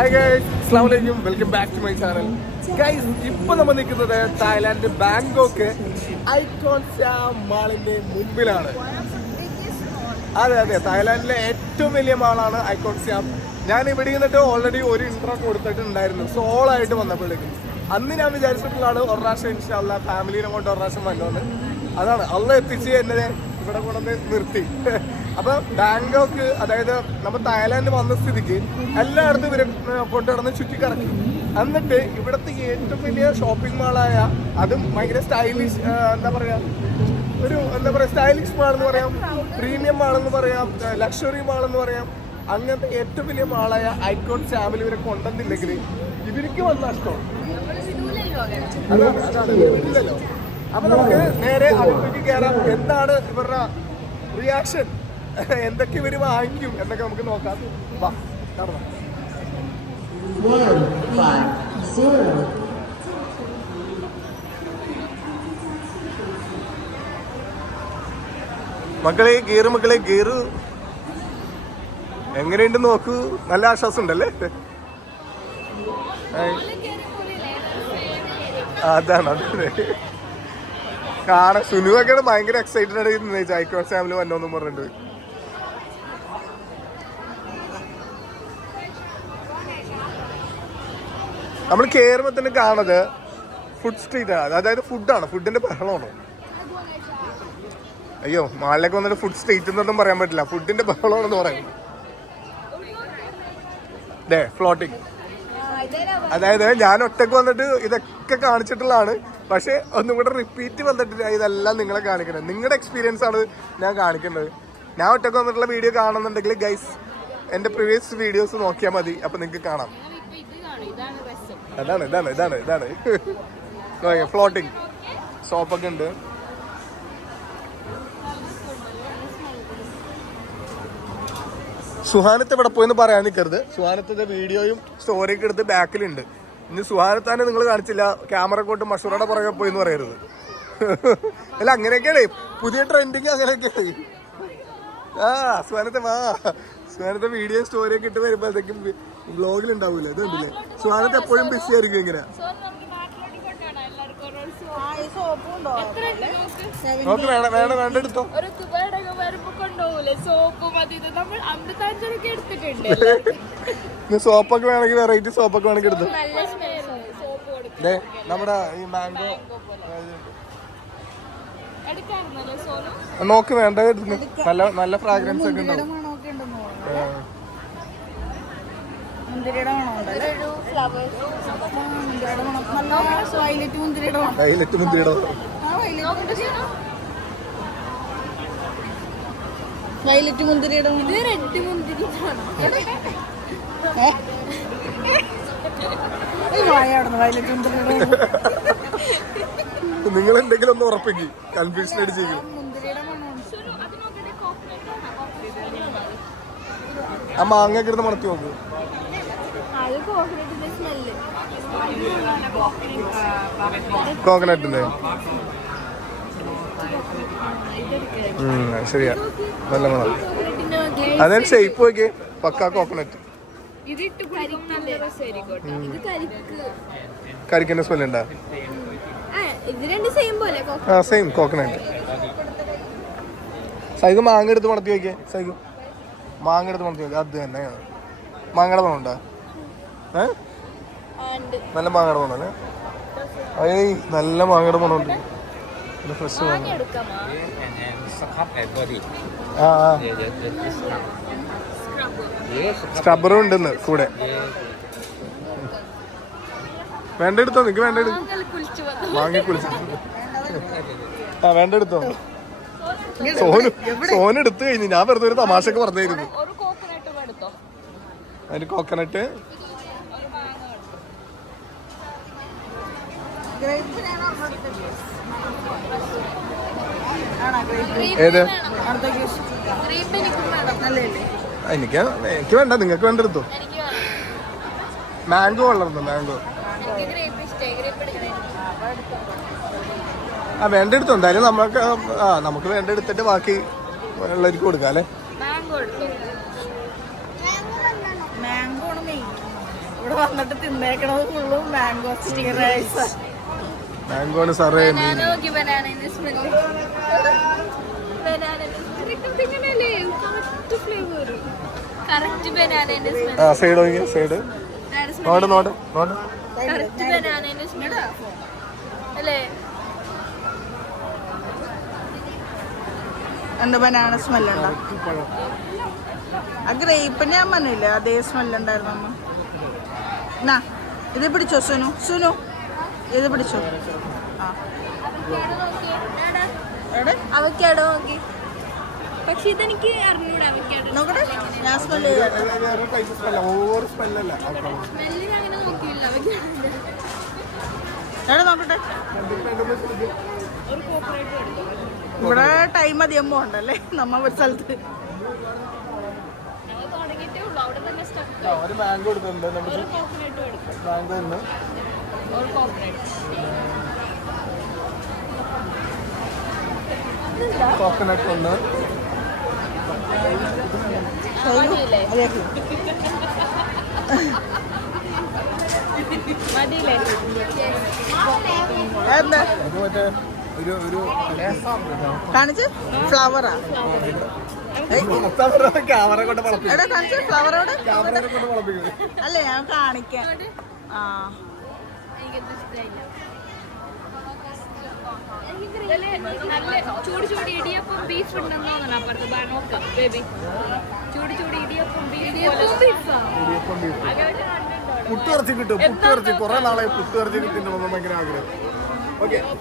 Hi guys, അസ്സലാമു അലൈക്കും, welcome back to my channel. Guys, ഇപ്പൊ നമ്മൾ നിൽക്കുന്നത് തായ്ലാന്റ് ബാങ്കോക്ക് ഐക്കോൺ സിയാം മാളിന്റെ മുമ്പിലാണ്. അതെ അതെ, തായ്ലാന്റിലെ ഏറ്റവും വലിയ മാളാണ് ഐക്കോൺ സിയാം. ഞാൻ ഇവിടെ നിന്നിട്ട് ഓൾറെഡി ഒരു ഇൻട്രോ കൊടുത്തിട്ടുണ്ടായിരുന്നു സോളായിട്ട് വന്നപ്പോഴേക്കും. അന്ന് ഞാൻ വിചാരിച്ചിട്ടുള്ളതാണ് ഒരു പ്രാവശ്യം ഇൻഷാ അല്ലാഹ് ഫാമിലിനെ കൊണ്ട് ഒരു പ്രാവശ്യം വന്നോന്ന്. അതാണ് അള്ളാഹ് എത്തിച്ച് എന്നെ ഇവിടെ കൊണ്ടുവന്ന് നിർത്തി. അപ്പൊ ബാങ്കോക്ക്, അതായത് നമ്മൾ തായ്ലാന്റ് വന്ന സ്ഥിതിക്ക് എല്ലായിടത്തും ഇവരെ കൊണ്ടുനടന്ന് ചുറ്റിക്കറക്കി. എന്നിട്ട് ഇവിടുത്തെ ഏറ്റവും വലിയ ഷോപ്പിംഗ് മാളായ, അതും ഭയങ്കര സ്റ്റൈലിഷ്, സ്റ്റൈലിഷ് മാളെന്ന് പറയാം, പ്രീമിയം മാളെന്ന് പറയാം, ലക്ഷറി മാളെന്ന് പറയാം, അങ്ങനത്തെ ഏറ്റവും വലിയ മാളായ ഐക്കോൺ സിയാമിൽ ഇവരെ കൊണ്ടുവന്നില്ലെങ്കിൽ ഇവർക്ക് വന്ന നഷ്ടമാണ്. അതാണ് ഇല്ലല്ലോ. അപ്പൊ നമുക്ക് നേരെ അടുത്തേക്ക് കയറാം. എന്താണ് ഇവരുടെ റിയാക്ഷൻ, എന്തൊക്കെ ഇവര് വാങ്ങിക്കും എന്നൊക്കെ നമുക്ക് നോക്കാം. വാ, കാണാം. മക്കളെ ഗീറ് എങ്ങനെയുണ്ട് നോക്കൂ. നല്ല ആശ്വാസം ഉണ്ടല്ലേ. അതാണ് കാണാൻ. സുനുവൊക്കെയാണ് ഭയങ്കര എക്സൈറ്റഡ് ആയിട്ട് ഐക്കോൺ സിയാമിൽ വന്നോന്നും പറഞ്ഞിട്ട്. നമ്മൾ കയറുമ്പോൾ തന്നെ കാണുന്നത് ഫുഡ് സ്ട്രീറ്റ് ആണ്, അതായത് ഫുഡാണ്, ഫുഡിന്റെ ബഹളമാണ്. അയ്യോ, മാളിലേക്ക് വന്നിട്ട് ഫുഡ് സ്ട്രീറ്റ് എന്നൊന്നും പറയാൻ പറ്റില്ല, ഫുഡിന്റെ ബഹളമാണെന്ന് പറയുന്നത്. ഫ്ലോട്ടിങ്, അതായത് ഞാൻ ഒറ്റക്ക് വന്നിട്ട് ഇതൊക്കെ കാണിച്ചിട്ടുള്ളതാണ്. പക്ഷെ ഒന്നും കൂടെ റിപ്പീറ്റ് വന്നിട്ടില്ല. ഇതെല്ലാം നിങ്ങളെ കാണിക്കുന്നത്, നിങ്ങളുടെ എക്സ്പീരിയൻസ് ആണ് ഞാൻ കാണിക്കുന്നത്. ഞാൻ ഒറ്റക്ക് വന്നിട്ടുള്ള വീഡിയോ കാണുന്നുണ്ടെങ്കിൽ ഗൈസ് എന്റെ പ്രീവിയസ് വീഡിയോസ് നോക്കിയാൽ മതി, അപ്പൊ നിങ്ങൾക്ക് കാണാം. ഇതാണ് ഫ്ലോട്ടിങ് ഷോപ്പൊക്കെ ഉണ്ട്. സുഹാനത്ത് ഇവിടെ പോയെന്ന് പറയാൻ നിൽക്കരുത്. സുഹാനത്തിന്റെ വീഡിയോയും സ്റ്റോറിയൊക്കെ എടുത്ത് ബാക്കിലുണ്ട്. ഇനി സുഹാനത്താനെ നിങ്ങൾ കാണിച്ചില്ല, ക്യാമറ കൊണ്ട് മഷൂറയുടെ പുറകെ പോയി എന്ന് പറയരുത്. അല്ല, അങ്ങനെയൊക്കെയാണ് പുതിയ ട്രെൻഡിങ്, അങ്ങനെയൊക്കെയാണ്. സുഹാനത്തെ വീഡിയോ സ്റ്റോറിയൊക്കെ ഇട്ട് വരുമ്പോഴത്തേക്കും വ്ലോഗിൽ ഉണ്ടാവൂല. ഇത് കണ്ടില്ലേ, സുഹാനത്ത് എപ്പോഴും ബിസി ആയിരിക്കും ഇങ്ങനെ. നോക്ക്, വേണ്ട എടുത്തോ. സോപ്പൊക്കെ വേണമെങ്കിൽ വെറൈറ്റി സോപ്പൊക്കെ വേണമെങ്കിൽ എടുത്തു. നമ്മുടെ ഈ മാംഗോ നോക്ക്, വേണ്ട എടുത്തു. നല്ല ഫ്രാഗ്രൻസ് ഒക്കെ ഉണ്ടാവും. വയലറ്റ് മുന്തിരിയുടെ നിങ്ങൾ എന്തെങ്കിലും ഒന്ന് ഉറപ്പിക്ക്, കൺഫ്യൂഷൻ അടിച്ചേക്കും. ആ മാങ്ങ കിടന്ന് മണത്തി നോക്കൂ. കോക്കനട്ടിന്റെ ശരിയാ, നല്ല മണം. അതേ ഷേപ്പ് നോക്കിയേ, പക്കാ കോക്കനട്ട്. കരിക്കിന്റെ സ്മെല്ല് ഉണ്ടാ? Same coconut. സൈഗു മാങ്ങ എടുത്ത് മണത്തി നോക്കിയേ. സൈഗു മാങ്ങ എടുത്ത് മണത്തി നോക്കി. അത് തന്നെ മാങ്ങയുടെ മണം ഉണ്ടാ? നല്ല മാങ്ങയുടെ മണം അല്ലേ? ഏയ്, നല്ല മാങ്ങയുടെ മണമുണ്ട്. ഫ്രഷ് മാങ്ങ. സ്ക്രബ്ബറും ഉണ്ടെന്ന് കൂടെ. വേണ്ട എടുത്തോ, നിനക്ക് വേണ്ട എടുത്തു. മാങ്ങ കുളിച്ചു. വേണ്ട എടുത്തോ. സോന് എടുത്തു കഴിഞ്ഞു. ഞാൻ വെറുതെ ഒരു തമാശക്ക് പറഞ്ഞായിരുന്നു. അതിന് കോക്കനട്ട്. ഏത്? എനിക്ക് വേണ്ട, നിങ്ങൾക്ക് വേണ്ട എടുത്തോ. മാംഗോ വളർന്നു, മാംഗോ. വേണ്ട എടുത്തോ. എന്തായാലും നമുക്ക് വേണ്ട എടുത്തിട്ട് ബാക്കി ഉള്ളവർക്ക് കൊടുക്കാം അല്ലേ. ഇവിടെ വന്നിട്ട് തിന്നേക്കണത് ഫുള്ളും മാംഗോ സ്റ്റിംഗ് റൈസ്. മാംഗോന് സാറേ side side note note note എന്താ ബനാന സ്മെല്ലുണ്ടോ? ആ ഗ്രേപ്പിന് ഞാൻ പറഞ്ഞില്ലേ അതേ സ്മെല്ലുണ്ടായിരുന്നു. എന്നാ ഇത് പിടിച്ചോ സുനു, സുനു ഇത് പിടിച്ചോ. ആ അവക്കാടോ നോക്കി. പക്ഷെ ഇതെനിക്ക് അറിഞ്ഞൂടാ അവക്കാടോ. നോക്കട്ടെ ഞാൻ സ്മെല്ല് സ്മെല്ലിന് അങ്ങനെ നോക്കിയില്ല അവക്കാടോ. നോക്കട്ടെ. ഇവിടെ ടൈം അധികം പോകണ്ടല്ലേ നമ്മ ഒരു സ്ഥലത്ത്. ഒരു മാംഗോ എടുക്കുന്നുണ്ട് നമുക്ക്. മാംഗോ ഒന്ന് കോക്കനട്ട് ഒന്ന് കാണിച്ച് ഫ്ലവറാ ക്യാമറ കൊണ്ട് എടാ കാണിച്ച് ഫ്ലവറോട് അല്ലേ ഞാൻ കാണിക്കാം. ആ ചൂട് ചൂട് ഇടിയപ്പം ബീഫ് ഉണ്ടെന്നോന്നാണ് അപ്പുറത്ത് നോക്കാം ബേബി. ചൂട് ചൂട് ഇടിയപ്പം പുട്ടിറച്ചി കിട്ടും. പുട്ടിറച്ചി കുറെ നാളായി പുട്ടിറച്ചി കിട്ടുന്ന ഭയങ്കര ആഗ്രഹം.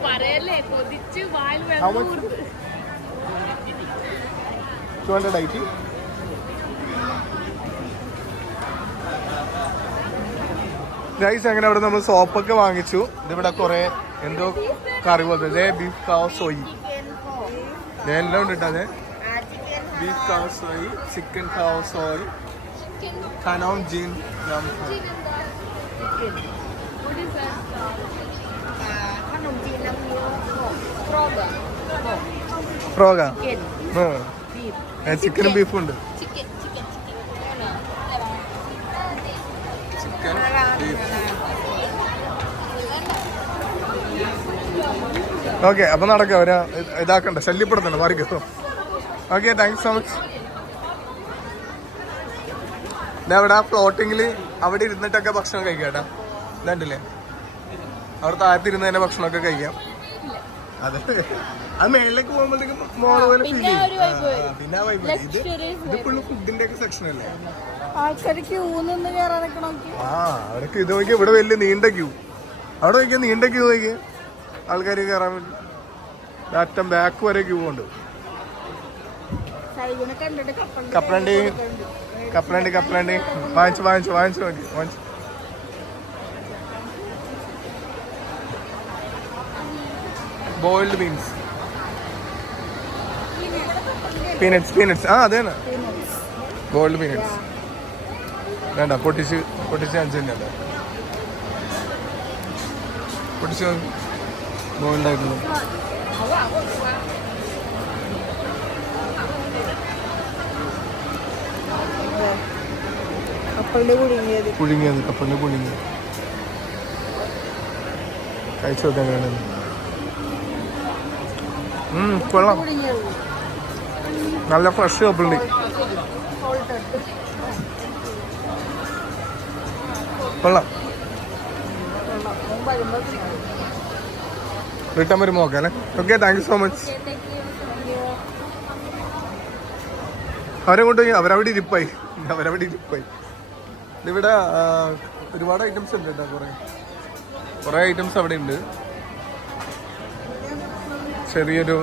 പറയല്ലേ കൊതിച്ച് വായിൽ ഗൈസ് അങ്ങനെ അവിടെ നമ്മൾ സോപ്പൊക്കെ വാങ്ങിച്ചു. ഇതിവിടെ കുറെ എന്തോ കറി പോലത്തെ ബീഫ് കാവ് സോയി എല്ലാം ഉണ്ട് കേട്ടോ. അതെ ബീഫ് കാവ് സോയി, ചിക്കൻ കാവ് സോയി, ഖനോം ജീൻ ഫ്രോഗ ചിക്കനും ബീഫും ഉണ്ട്. Chicken beef. ഓക്കെ അപ്പൊ നടക്കാം. അവരെ ഇതാക്കണ്ട, ശല്യപ്പെടുത്തണ്ട, മാറിക്കോ. Okay thanks so much. അവിടെ ആ ഫ്ലോട്ടിങ്ങിൽ അവിടെ ഇരുന്നിട്ടൊക്കെ ഭക്ഷണം കഴിക്കാം കേട്ടോ. ഇതാണ്ടില്ലേ അവിടെ താഴത്തിരുന്ന് തന്നെ ഭക്ഷണമൊക്കെ കഴിക്കാം. അതെ അത് മേളിലേക്ക് പോകുമ്പോഴത്തേക്കും മോള് പോലെ ഫീൽ ചെയ്യും. പിന്നെ വൈബ് ഇത് ഫുള്ള് ഫുഡിന്റെ ഒക്കെ സെക്ഷൻ അല്ലേ. ആൾക്കാര് ക്യൂ നിന്ന് കയറാനൊക്കെ നോക്കി. അവർക്ക് ഇത് നോക്കിയാൽ ഇവിടെ വലിയ നീണ്ട ക്യൂ. അവിടെ നോക്കിയാൽ നീണ്ട ക്യൂ നോക്കിയാൽ ആൾക്കാർ കയറാൻ വേണ്ടി അറ്റം ബാക്ക് വരെ ക്യൂ ഉണ്ട്. കപ്പലണ്ടി കപ്പലണ്ടി കപ്പലണ്ടി വാങ്ങിച്ചു വാങ്ങിച്ചു വാങ്ങിച്ചു നോക്കി വാങ്ങിച്ചു. ബോയിൽഡ് ബീൻസ്, പീനട്സ് പീനട്സ് അതേന്ന് ബോയിൽഡ് പീനട്സ് വേണ്ട. പൊട്ടിച്ച് അഞ്ച് തന്നെ അല്ല പൊട്ടിച്ച് ബോയിൽഡ് ആയിട്ടുള്ളൂ. പുഴുങ്ങിയത് കപ്പലിന്റെ പുഴുങ്ങിയത് കഴിച്ചു നോക്കാൻ വേണ്ടത്. കൊള്ളാം, നല്ല ഫ്രഷ് കപ്പലുണ്ട്. കൊള്ളാം. റിട്ടേൺ വരുമ്പോൾ നോക്കാം അല്ലേ. Okay thank you so much. അവരെ കൊണ്ടുപോയി അവരവിടെ ഇരിപ്പായി. ഇവിടെ ഒരുപാട് ഐറ്റംസ് ഉണ്ട് കേട്ടോ. കുറേ ഐറ്റംസ് അവിടെ ഉണ്ട്. ചെറിയൊരു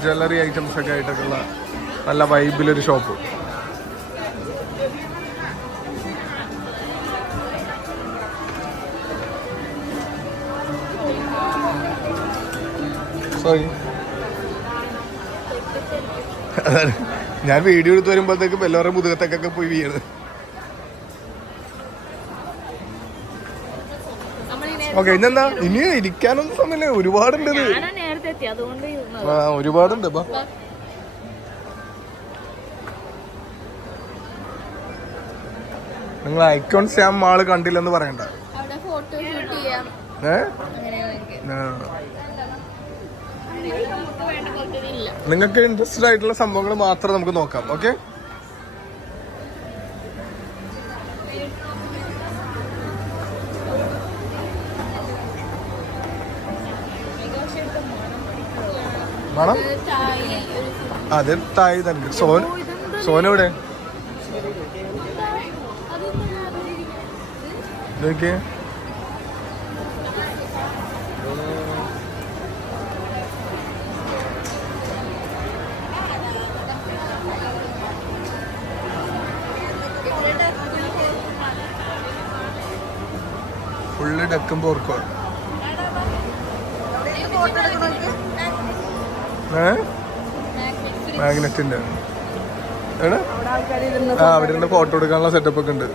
ജ്വല്ലറി ഐറ്റംസ് ഒക്കെ ആയിട്ടൊക്കെ ഉള്ള നല്ല വൈബിലൊരു ഷോപ്പ്. സോറി ഞാൻ വീഡിയോ എടുത്ത് വരുമ്പോഴത്തേക്കും എല്ലാവരും മുതുകത്തേക്കൊക്കെ പോയി വീണ്. ഓക്കെ ഇന്നെന്താ ഇനി ഇരിക്കാനൊന്നും സമയമില്ല, ഒരുപാടുണ്ട്. ഒരുപാടുണ്ട്. നിങ്ങൾ ഐക്കോൺ സ്യാം മാള് കണ്ടില്ലെന്ന് പറയണ്ട. അവിടെ ഫോട്ടോ ഷൂട്ട് ചെയ്യാം. നിങ്ങൾക്ക് ഇൻട്രസ്റ്റഡ് ആയിട്ടുള്ള സംഭവങ്ങൾ മാത്രം നമുക്ക് നോക്കാം. ഓക്കെ, വേണം. അതെ, തായ് തന്നെ. സോനെവിടെ നോക്കിയേ. ഫുള്ള് ഡക്കും പോർക്കോ. മാഗ്നറ്റിന്റെ അവിടെ ഇരുന്ന് ഫോട്ടോ എടുക്കാനുള്ള സെറ്റപ്പ് ഒക്കെ ഉണ്ട്.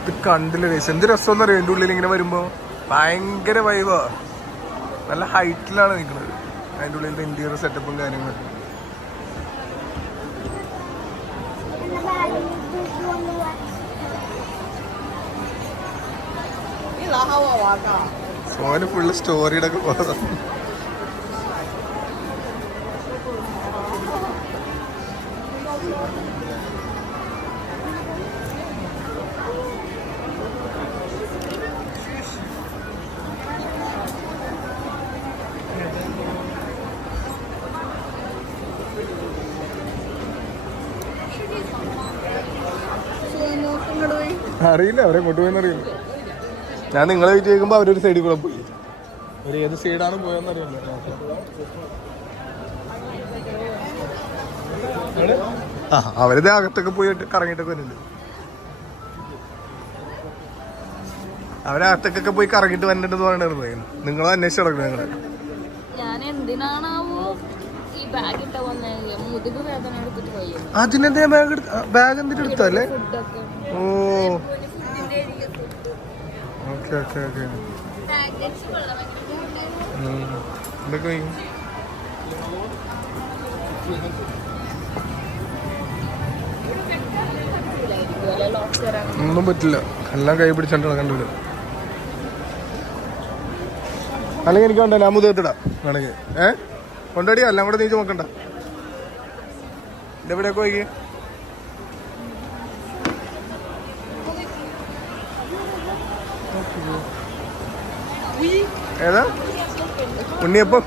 ഇത് കണ്ടില്ല ഗൈസ്, എന്ത് രസമെന്ന് അറിയാം. എൻ്റെ ഉള്ളിൽ ഇങ്ങനെ വരുമ്പോ ഭയങ്കര വൈബാ. നല്ല ഹൈറ്റിലാണ് നിൽക്കുന്നത്. അതിൻ്റെ ഉള്ളിലത്തെ ഇന്റീരിയർ സെറ്റപ്പും കാര്യങ്ങളൊക്കെ. സോന് ഫുള്ള് സ്റ്റോറിയുടെ ഒക്കെ പോകുന്നത്. അറിയില്ല അവരെ കൊണ്ടുപോയെന്ന് അറിയില്ല. ഞാൻ നിങ്ങളെ വെയിറ്റ് ചെയ്യുമ്പോൾ അവരൊരു സൈഡിൽ കൂടെ പോയി. ഒരു ഏത് സൈഡാണ് പോയെന്ന് അറിയില്ല. ആ അവരിത് അകത്തൊക്കെ പോയിട്ട് കറങ്ങിയിട്ടൊക്കെ വരുന്നുണ്ട്. അവരകത്തൊക്കെ പോയി കറങ്ങിട്ട് വന്നിട്ടെന്ന് പറയണത് നിങ്ങൾ അന്വേഷിച്ച് നടക്കണം. നിങ്ങളെ ഞാൻ എന്തിനാണാവോ ഈ ബാഗ് ഇട്ട വന്നത്? മുതുക് വേദന എടുത്തിട്ട് പോയി. അതിനെന്താ ബാഗ് എന്തിട്ട് എടുത്തല്ലേ? ഓ ഓക്കെ ഓക്കെ ഓക്കെ. എന്തൊക്കെ ഒന്നും പറ്റില്ല, എല്ലാം കൈ പിടിച്ചോണ്ട് നടക്കണ്ട. അല്ലെങ്കിൽ എനിക്ക് വേണ്ട, ഞാൻ മുതത്തിടാം വേണമെങ്കിൽ. കൊണ്ടടിയാ എല്ലാം കൂടെ നീച്ച് നോക്കണ്ട. ഇതെവിടെയൊക്കെ പോയി? ഏതാ? ഉണ്ണിയപ്പം.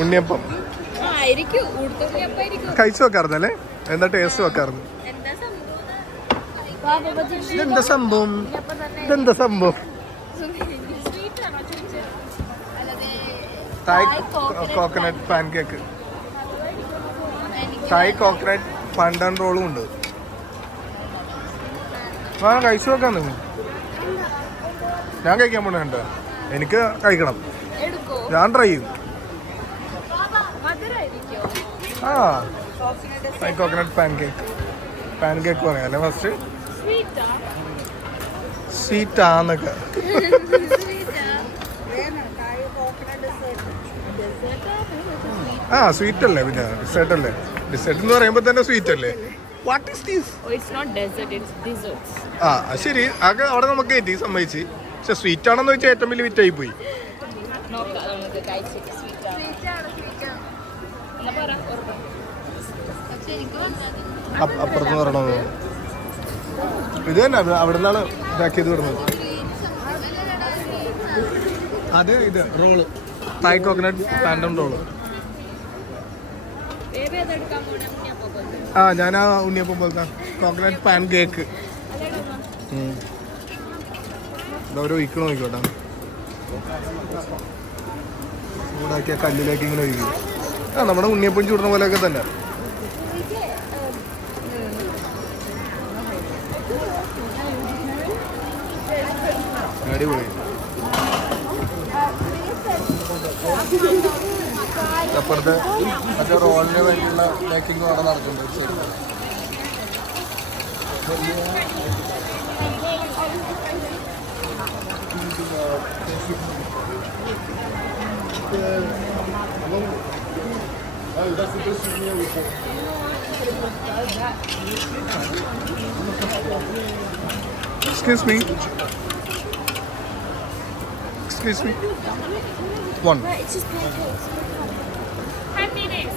ഉണ്ണിയപ്പം കഴിച്ചു വെക്കാറുന്നല്ലേ? എന്താ ടേസ്റ്റ് വെക്കാറുണ്ട്? ഇതെന്താ സംഭവം? ഇതെന്താ സംഭവം? തായ് കോക്കനട്ട് പാൻ കേക്ക്, തായ് കോക്കനട്ട് പാൻഡാൻ റോളും ഉണ്ട്. ആ കഴിച്ചു വെക്കാൻ നിങ്ങൾ. ഞാൻ കഴിക്കാൻ പോണേണ്ട, എനിക്ക് കഴിക്കണം. ഞാൻ ട്രൈ ചെയ്യും. ആ തായ് കോക്കനട്ട് പാൻ കേക്ക് പറയാം അല്ലേ ഫസ്റ്റ്? സ്വീറ്റാന്നൊക്കെ. ആ സ്വീറ്റ് അല്ലേ, പിന്നെ ഡിസേർട്ട് അല്ലേ? ഡിസേർട്ട് എന്ന് പറയുമ്പോൾ തന്നെ സ്വീറ്റ് അല്ലേ? What is this? ആ ശരി, ആകെ അവിടെ നമുക്ക് കയറ്റി സമ്മതിച്ച്. പക്ഷെ സ്വീറ്റ് ആണെന്ന് വെച്ചാൽ ഏറ്റവും വലിയ വിറ്റായി പോയി. അപ്പുറത്ത് പറയണത് ഇത് തന്നെ, അവിടെ നിന്നാണ് പാക്ക് ചെയ്ത് വരുന്നത്. അത് ഇത് റോള്, തായ് കോക്കനട്ട് പാൻഡം റോള്. ആ ഞാൻ ആ ഉണ്ണിയപ്പം പോലത്തെ കോക്കനട്ട് പാൻ കേക്ക്. ഇതവരെ ഒഴിക്കണോ നോക്കിക്കോട്ടെ. ചൂടാക്കിയ കല്ലിലേക്ക് ഇങ്ങനെ ഒഴിക്കും. ആ നമ്മുടെ ഉണ്ണിയപ്പം ചൂടുന്ന പോലെയൊക്കെ തന്നെ. അടിപൊളി. അപ്പുറത്ത് മറ്റേ റോളിന് വേണ്ടിയുള്ള മേക്കിംഗ് അവിടെ നടക്കുന്നുണ്ട്. ശരി, Excuse me. Excuse me. One. 10 minutes.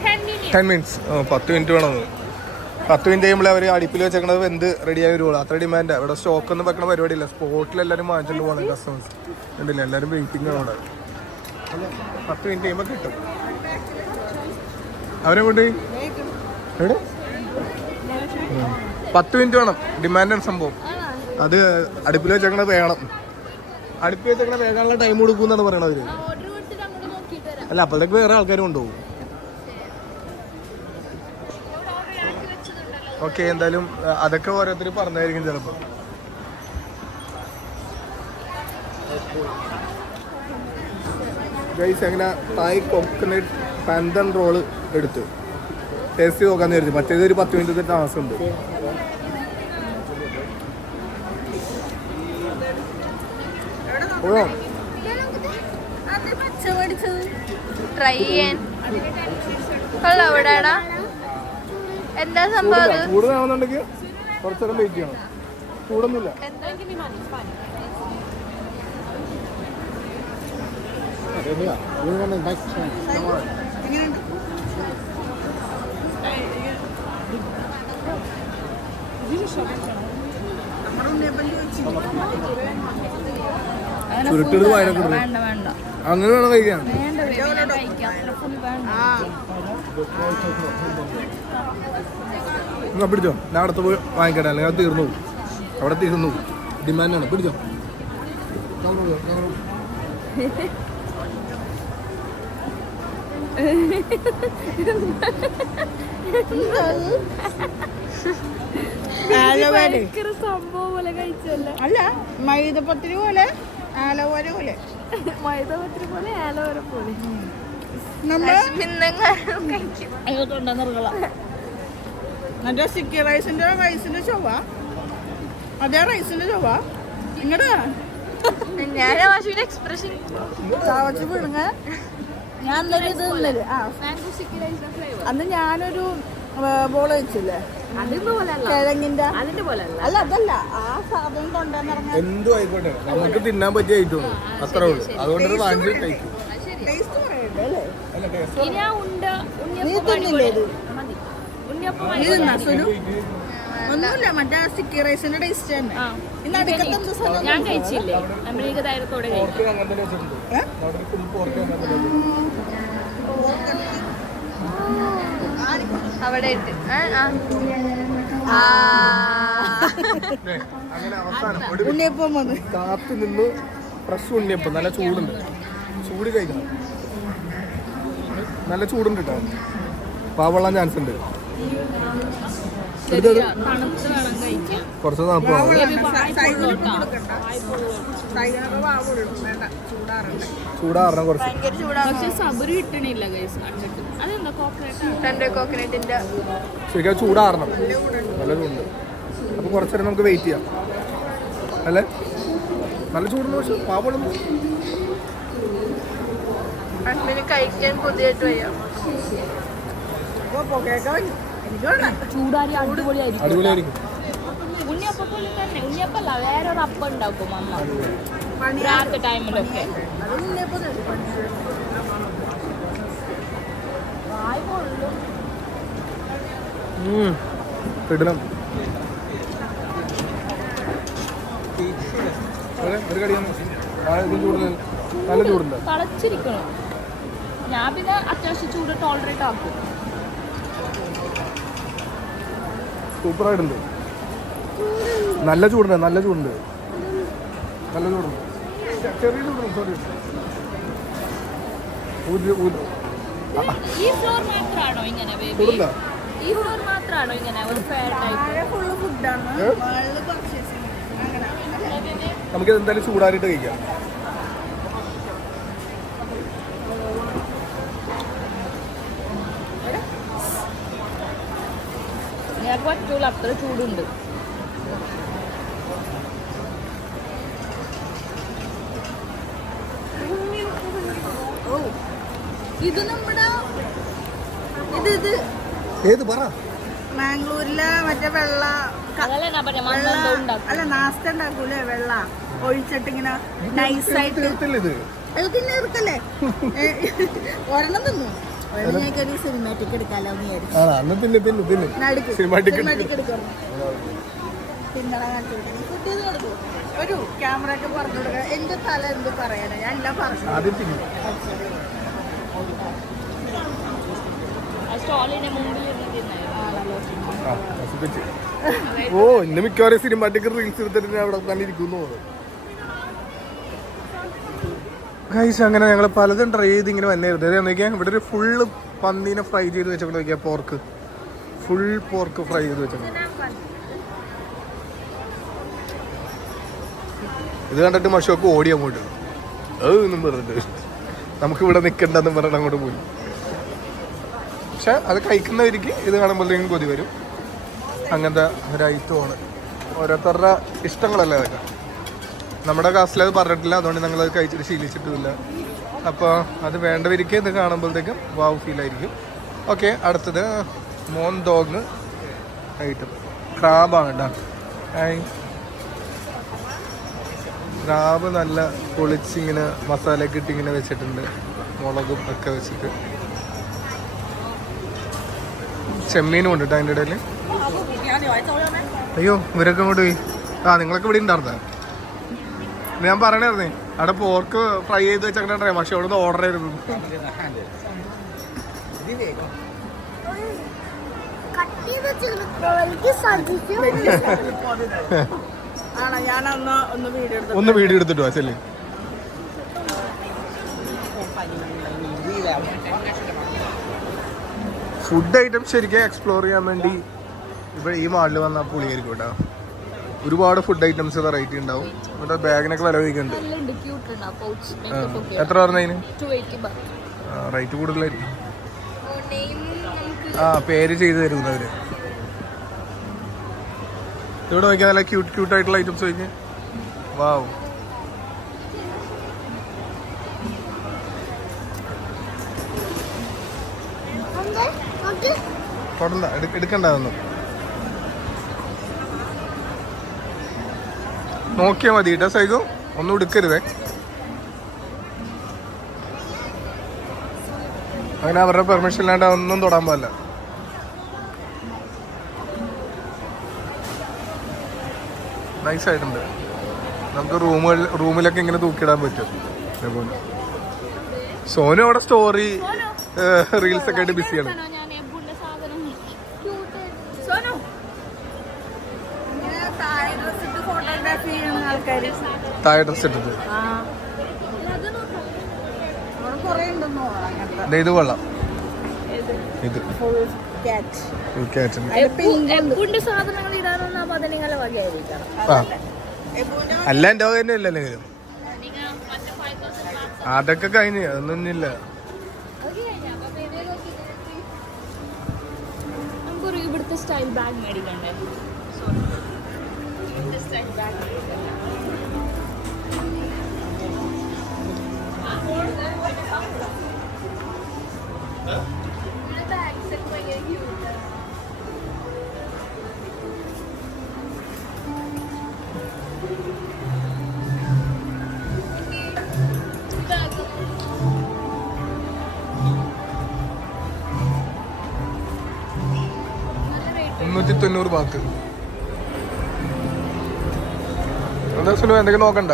10 minutes. 10 minutes. 10 minute വേണമെന്ന്. 10 മിനിറ്റ് കഴിയുമ്പോൾ അവർ അടുപ്പിൽ വെച്ചേക്കണത് വെന്ത് റെഡിയായി വരുള്ളൂ. അത്ര ഡിമാൻഡാണ്. ഇവിടെ സ്റ്റോക്ക് ഒന്നും വെക്കണ പരിപാടിയില്ല. സ്പോട്ടിൽ എല്ലാവരും വാങ്ങിച്ചിട്ട് പോകണം കസ്റ്റമേഴ്സ്. ഉണ്ടല്ലേ, എല്ലാവരും വെയിറ്റിംഗ് ആണ് അവിടെ. 10 മിനിറ്റ് കഴിയുമ്പോൾ കിട്ടും. അവരെ കൊണ്ട് എവിടെ 10 മിനിറ്റ് വേണം. ഡിമാൻഡാണ് സംഭവം. അത് അടുപ്പിൽ വെച്ചേക്കണത് വേണം. അടുപ്പിൽ വെച്ചേക്കണ വേകാനുള്ള ടൈം കൊടുക്കും എന്നാണ് പറയണത് അവര്. ഓർഡർ കൊടുത്തിട്ട് അങ്ങോട്ട് നോക്കിയിട്ട് തരാം. അല്ല, അപ്പോഴത്തേക്ക് വേറെ ആൾക്കാർ കൊണ്ടുപോകും. ഓക്കെ, എന്തായാലും അതൊക്കെ ഓരോരുത്തർ പറഞ്ഞായിരിക്കും ചിലപ്പോൾ. ഗൈസ്, അങ്ങനെ തായ് കോക്കനട്ട് പാന്തൻ റോള് എടുത്ത് ടേസ്റ്റ് നോക്കാന്ന് വിചാരിച്ചു. മറ്റേത് ഒരു 10 മിനിറ്റ് ടാസ്ക് ഉണ്ട്. ട്രൈ ചെയ്യാൻ കൊള്ളാം. എവിടെയാടാ എന്താ സംഭവം? ചൂടാവുന്നുണ്ടെങ്കിൽ കുറച്ചേരം വെയിറ്റ് ചെയ്യണം. ചൂടൊന്നുമില്ല. ചുരുട്ടത് വയനൊക്കെ വേണ്ട വേണ്ട അങ്ങനെ വേണം കഴിക്കാൻ. എന്നാ പിടിച്ചോ, ഞാൻ അടുത്ത് പോയി വാങ്ങിക്കട്ടെ, അല്ലെങ്കിൽ അത് തീർന്നു പോകും. അവിടെ തീർന്നു പോകും. ഡിമാൻഡാണ്. പിടിച്ചോ. സംഭവം പോലെ കഴിച്ചല്ലേ? അല്ല, മൈദപ്പത്തിരി പോലെ ആലോവര പോലെ. മൈദപത്രി പോലെ ആലോവര പോലെ മറ്റേ സിക്കി റൈസിന്റെ ചൊവ്വ, അതേ റൈസിന്റെ ചൊവ്വ ഇങ്ങോട്ട് ഞാൻ വാശുവിന്റെ എക്സ്പ്രഷൻ ചാവച്ച് പിടുങ്ങ. ഞാൻ അന്നൊരു ഇത് തിന്നത്. അന്ന് ഞാനൊരു ബോള് വെച്ചില്ലേ, കിഴങ്ങിന്റെ. അല്ല, അതല്ല, ആ സാധനം കൊണ്ടുവന്നിറങ്ങാൻ എന്തും ആയിക്കോട്ടെ, നമുക്ക് തിന്നാൻ പറ്റിയ ഐറ്റം അത്രേ ഉള്ളൂ. അതുകൊണ്ട് വാങ്ങി കഴിക്കും. ടേസ്റ്റ് പറയണ്ടേ അല്ലേ? നീ തിന്നില്ലേ ഇത്? ഉണ്ണിയപ്പം നീ തിന്നാ സുനു? ഒന്നുമില്ല, മറ്റേ സിക്കി റൈസിന്റെ ടേസ്റ്റ് തന്നെ. ഇന്ന് അടുക്കത്തെ എന്ത് സാധനം? ഞാൻ കഴിച്ചില്ലേ, അമേരിക്ക ധൈര്യത്തോടെ കഴിക്കും. പോർക്ക് അങ്ങനെ തന്നെ വെച്ചിട്ടുണ്ട്. അവിടെ ഒരു full pork അങ്ങനെ തന്നെ വെച്ചിട്ടുണ്ട്. അവിടെ ഇട്ട് അങ്ങനെ അവസാനം ഉണ്ണിയപ്പം വന്ന് കാത്തു നിന്ന് ഫ്രഷ് ഉണ്ണിയപ്പം. നല്ല ചൂടുണ്ട്. ചൂട് കഴിക്കണം. നല്ല ചൂടുണ്ട് കേട്ടോ. പാവെള്ളാൻ ചാൻസ് ഉണ്ട്. തണുത്ത് വേണം കഴിക്കാൻ. കുറച്ച് തണുപ്പാണ്. ചൂടാറണം കുറച്ച്. ഭയങ്കര ചൂടാണ്. പക്ഷെ സബുരി കിട്ടണില്ല ഗൈസ്. അതെന്താ കോക്കനട്ടിന്റെ ശരിക്കും ചൂടാറണം. നല്ല ചൂടുണ്ട്. അപ്പോൾ കുറച്ച് നേരം നമുക്ക് വെയിറ്റ് ചെയ്യാം അല്ലേ? നല്ല ചൂടുണ്ട്. പക്ഷെ പാവെള്ളം കഴിക്കാൻ പുതിയായിട്ട് വയ്യാം. ചൂടാരി അടിപൊളിയായിരിക്കും. അടിപൊളിയായിരിക്കും. ഉണ്ണിയപ്പം പോലെ തന്നെ. ഉണ്ണിയപ്പല്ല, വേറൊരു അപ്പം ഉണ്ടാക്കും അമ്മ രാത്രി ടൈമിലൊക്കെ. ഇടണം. ഒരു കടിയാണ്. ചൂടുണ്ട്. നല്ല ചൂടുണ്ട്. കളച്ചിരിക്കണം. ഞാൻ പിന്നെ അത്യാവശ്യം ചൂട് ടോളറേറ്റ് ആക്കും. സൂപ്പറായിട്ടുണ്ട്. നല്ല ചൂടുണ്ട്. നല്ല ചൂടുണ്ട്. നല്ല ചൂടുണ്ട്. ചെറിയ ചൂടുണ്ട്. സോറി. ഈ ഫ്ലോർ മാത്രമാണോ ഇങ്ങനെ ബേബി? ചൂടുണ്ടോ? ഈ ഫ്ലോർ മാത്രമാണോ ഇങ്ങനെ ഒരു ഫെയർ ടൈപ്പ്? ഫുള്ള് ഫുഡാണ്. നമുക്ക് എന്തായാലും ചൂടാറിയിട്ട് കഴിക്കാം. ഞാൻ പറ്റൂല, അത്ര ചൂടുണ്ട്. ഇത് നമ്മുടെ ഇത് ഏത് പറ മാംഗ്ലൂരിലെ മറ്റേ വെള്ള അതല്ലേ ഞാൻ പറഞ്ഞ വെള്ള മണ്ണെന്തോ ഉണ്ടാക്കും. അല്ല നാസ്ത ഉണ്ടാക്കൂലേ വെള്ള ഒഴിച്ചിട്ട് ഇങ്ങനെ നൈസായിട്ട് തീർത്തില്ല ഇത് അത് പിന്നെ എടുക്കല്ലേ ഒരെണ്ണം തിന്നു ഒരെണ്ണം ഞങ്ങൾക്ക് സിനിമാറ്റിക് എടുക്കാലോ എന്ന് വിചാരിച്ചു ആണോ അന്ന് തിന്നു സിനിമാറ്റിക് സിനിമാറ്റിക് എടുക്കണം പിന്നളെ കാണിച്ചു ഫുഡ് ചെയ്ത് കൊടുക്കും ഒരു ക്യാമറ ഒക്കെ പറഞ്ഞു കൊടുക്കുക എന്റെ തല എന്ത് പറയാനാ ഞാൻ എല്ലാം പറഞ്ഞു ആദ്യം തിന്നു ആ സ്റ്റോളിന്റെ മുമ്പിൽ ഇരുന്ന് തിന്നായിരുന്നു. ആ, നശിപ്പിച്ച്. ഓ ഇന്ന് മിക്കവാറും സിനിമാറ്റിക് റീൽസ് എടുത്തിട്ട് ഞാൻ അവിടെ തന്നെ ഇരിക്കുന്നു ഗൈസ്. അങ്ങനെ ഞങ്ങൾ പലതും ട്രൈ ചെയ്ത് ഇങ്ങനെ വന്നായിരുന്നു. നോക്കിയാൽ ഇവിടെ ഒരു ഫുള്ള് പന്നീനെ ഫ്രൈ ചെയ്ത് വെച്ചോണ്ട് നോക്കിയാൽ പോർക്ക് ഫുൾ പോർക്ക് ഫ്രൈ ചെയ്ത് വെച്ചോണ്ട് ഇത് കണ്ടിട്ട് മഷോക്ക് ഓടി അങ്ങോട്ട് എന്നും പറഞ്ഞിട്ട് നമുക്ക് ഇവിടെ നിൽക്കണ്ടെന്നും പറഞ്ഞിട്ട് അങ്ങോട്ട് പോയി. പക്ഷെ അത് കഴിക്കുന്നവർക്ക് ഇത് കാണുമ്പോഴത്തേക്കും കൊതി വരും. അങ്ങനത്തെ ഒരു ഐറ്റമാണ്. ഓരോരുത്തരുടെ ഇഷ്ടങ്ങളല്ലേ അതൊക്കെ. നമ്മുടെ കാസ്റ്റിൽ അത് പറഞ്ഞിട്ടില്ല, അതുകൊണ്ട് ഞങ്ങളത് കഴിച്ചിട്ട് ശീലിച്ചിട്ടുമില്ല. അപ്പോൾ അത് വേണ്ടവർക്ക് ഇത് കാണുമ്പോഴത്തേക്കും വാവ് ഫീലായിരിക്കും. ഓക്കെ, അടുത്തത് മോൻ ഡോഗ് ഐറ്റം ക്രാബാണ് കേട്ടോ. ക്രാബ് നല്ല പൊളിച്ചിങ്ങനെ മസാലയൊക്കെ ഇട്ട് ഇങ്ങനെ വെച്ചിട്ടുണ്ട്, മുളകും ഒക്കെ വെച്ചിട്ട്. ചെമ്മീനും ഉണ്ട് കേട്ടോ അതിൻ്റെ ഇടയിൽ. അയ്യോ ഇവരൊക്കെ അങ്ങോട്ട് പോയി. ആ നിങ്ങളൊക്കെ ഇവിടെ ഉണ്ടായിരുന്നേ. ഞാൻ പറയണായിരുന്നേ അവിടെ പോർക്ക് ഫ്രൈ ചെയ്ത് വെച്ചങ്ങനെ പക്ഷെ അവിടെ നിന്ന് ഓർഡർ ചെയ്തിരുന്നു. ഒന്ന് വീഡിയോ എടുത്തിട്ട് വാ ചെല്ലി. ഫുഡ് ഐറ്റം ശരിക്കും എക്സ്പ്ലോർ ചെയ്യാൻ വേണ്ടി ഇവിടെ ഈ മാളിൽ വന്നാൽ പൊളിയായിരിക്കും കേട്ടോ. ഒരുപാട് ഫുഡ് ഐറ്റംസ് വെറൈറ്റി ഉണ്ടാവും. ഇവിടെ ബാഗിനൊക്കെ വില വയ്ക്കുന്നുണ്ട്. നല്ലുണ്ട്, ക്യൂട്ട് ഉണ്ട്. ആ pouch makeup ഒക്കെ. എത്ര പറഞ്ഞതിന്? 280 baht. റേറ്റ് കൂടുതലായിരിക്കും. Name നമുക്ക് ആ പേര് ചെയ്ത് തരുന്നവര്. ഇവിടെ നോക്കിയാൽ നല്ല ക്യൂട്ട് ആയിട്ടുള്ള ഐറ്റംസ് നോക്കി. വാവ്, തൊടണ്ട, എടുക്കണ്ടാവുന്നു. നോക്കിയാൽ മതി കേട്ടോ സൈഗോ, ഒന്നും എടുക്കരുതേ. അങ്ങനെ അവരുടെ പെർമിഷൻ ഇല്ലാണ്ട് ഒന്നും തൊടാൻ പാടില്ല. നൈസായിട്ടുണ്ട്. നമുക്ക് റൂമിലൊക്കെ ഇങ്ങനെ തൂക്കിയിടാൻ പറ്റും. അതേപോലെ സോനു അവിടെ സ്റ്റോറി റീൽസ് ഒക്കെ ആയിട്ട് ബിസിയാണ്. ഞാൻ എബുന്റെ സാധനം താഴെ ഡ്രസ് ഇട്ടത് ഇത് കൊള്ളാം. ഇത് എബുന്റെ സാധനങ്ങൾ ഇടാനൊന്നും പതിനേകാല വകയായിരിക്കണം. ആ അല്ല എൻ്റെ തന്നെ ഇല്ല അല്ലെങ്കിലും അതൊക്കെ കഴിഞ്ഞ് അതൊന്നും ഇല്ല. നമുക്കൊരു ഇവിടുത്തെ സ്റ്റൈൽ ബാഗ് മേടിക്കണ്ടേ? ഇവിടുത്തെ സ്റ്റൈൽ ബാഗ് ബാത്ത്. എന്താ സുലു എന്തെങ്കിലും നോക്കണ്ട?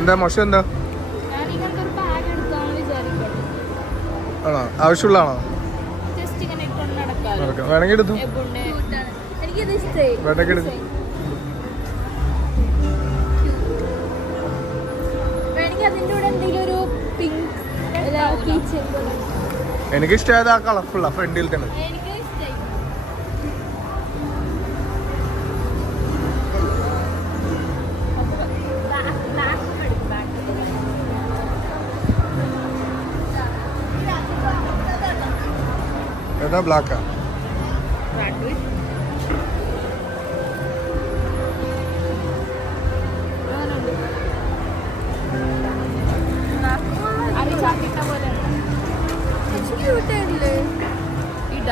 എന്താ മോശം എന്താ? ആണോ ആവശ്യമുള്ളതാണോ? വേണമെങ്കിൽ എടുത്തു. വേണമെങ്കിൽ എടുത്തു. എനിക്ക് ഇഷ്ടമായത് ആ കളർഫുള്ള ഫ്രണ്ടിൽ തന്നെ. ഏതാ ബ്ലാക്കാ?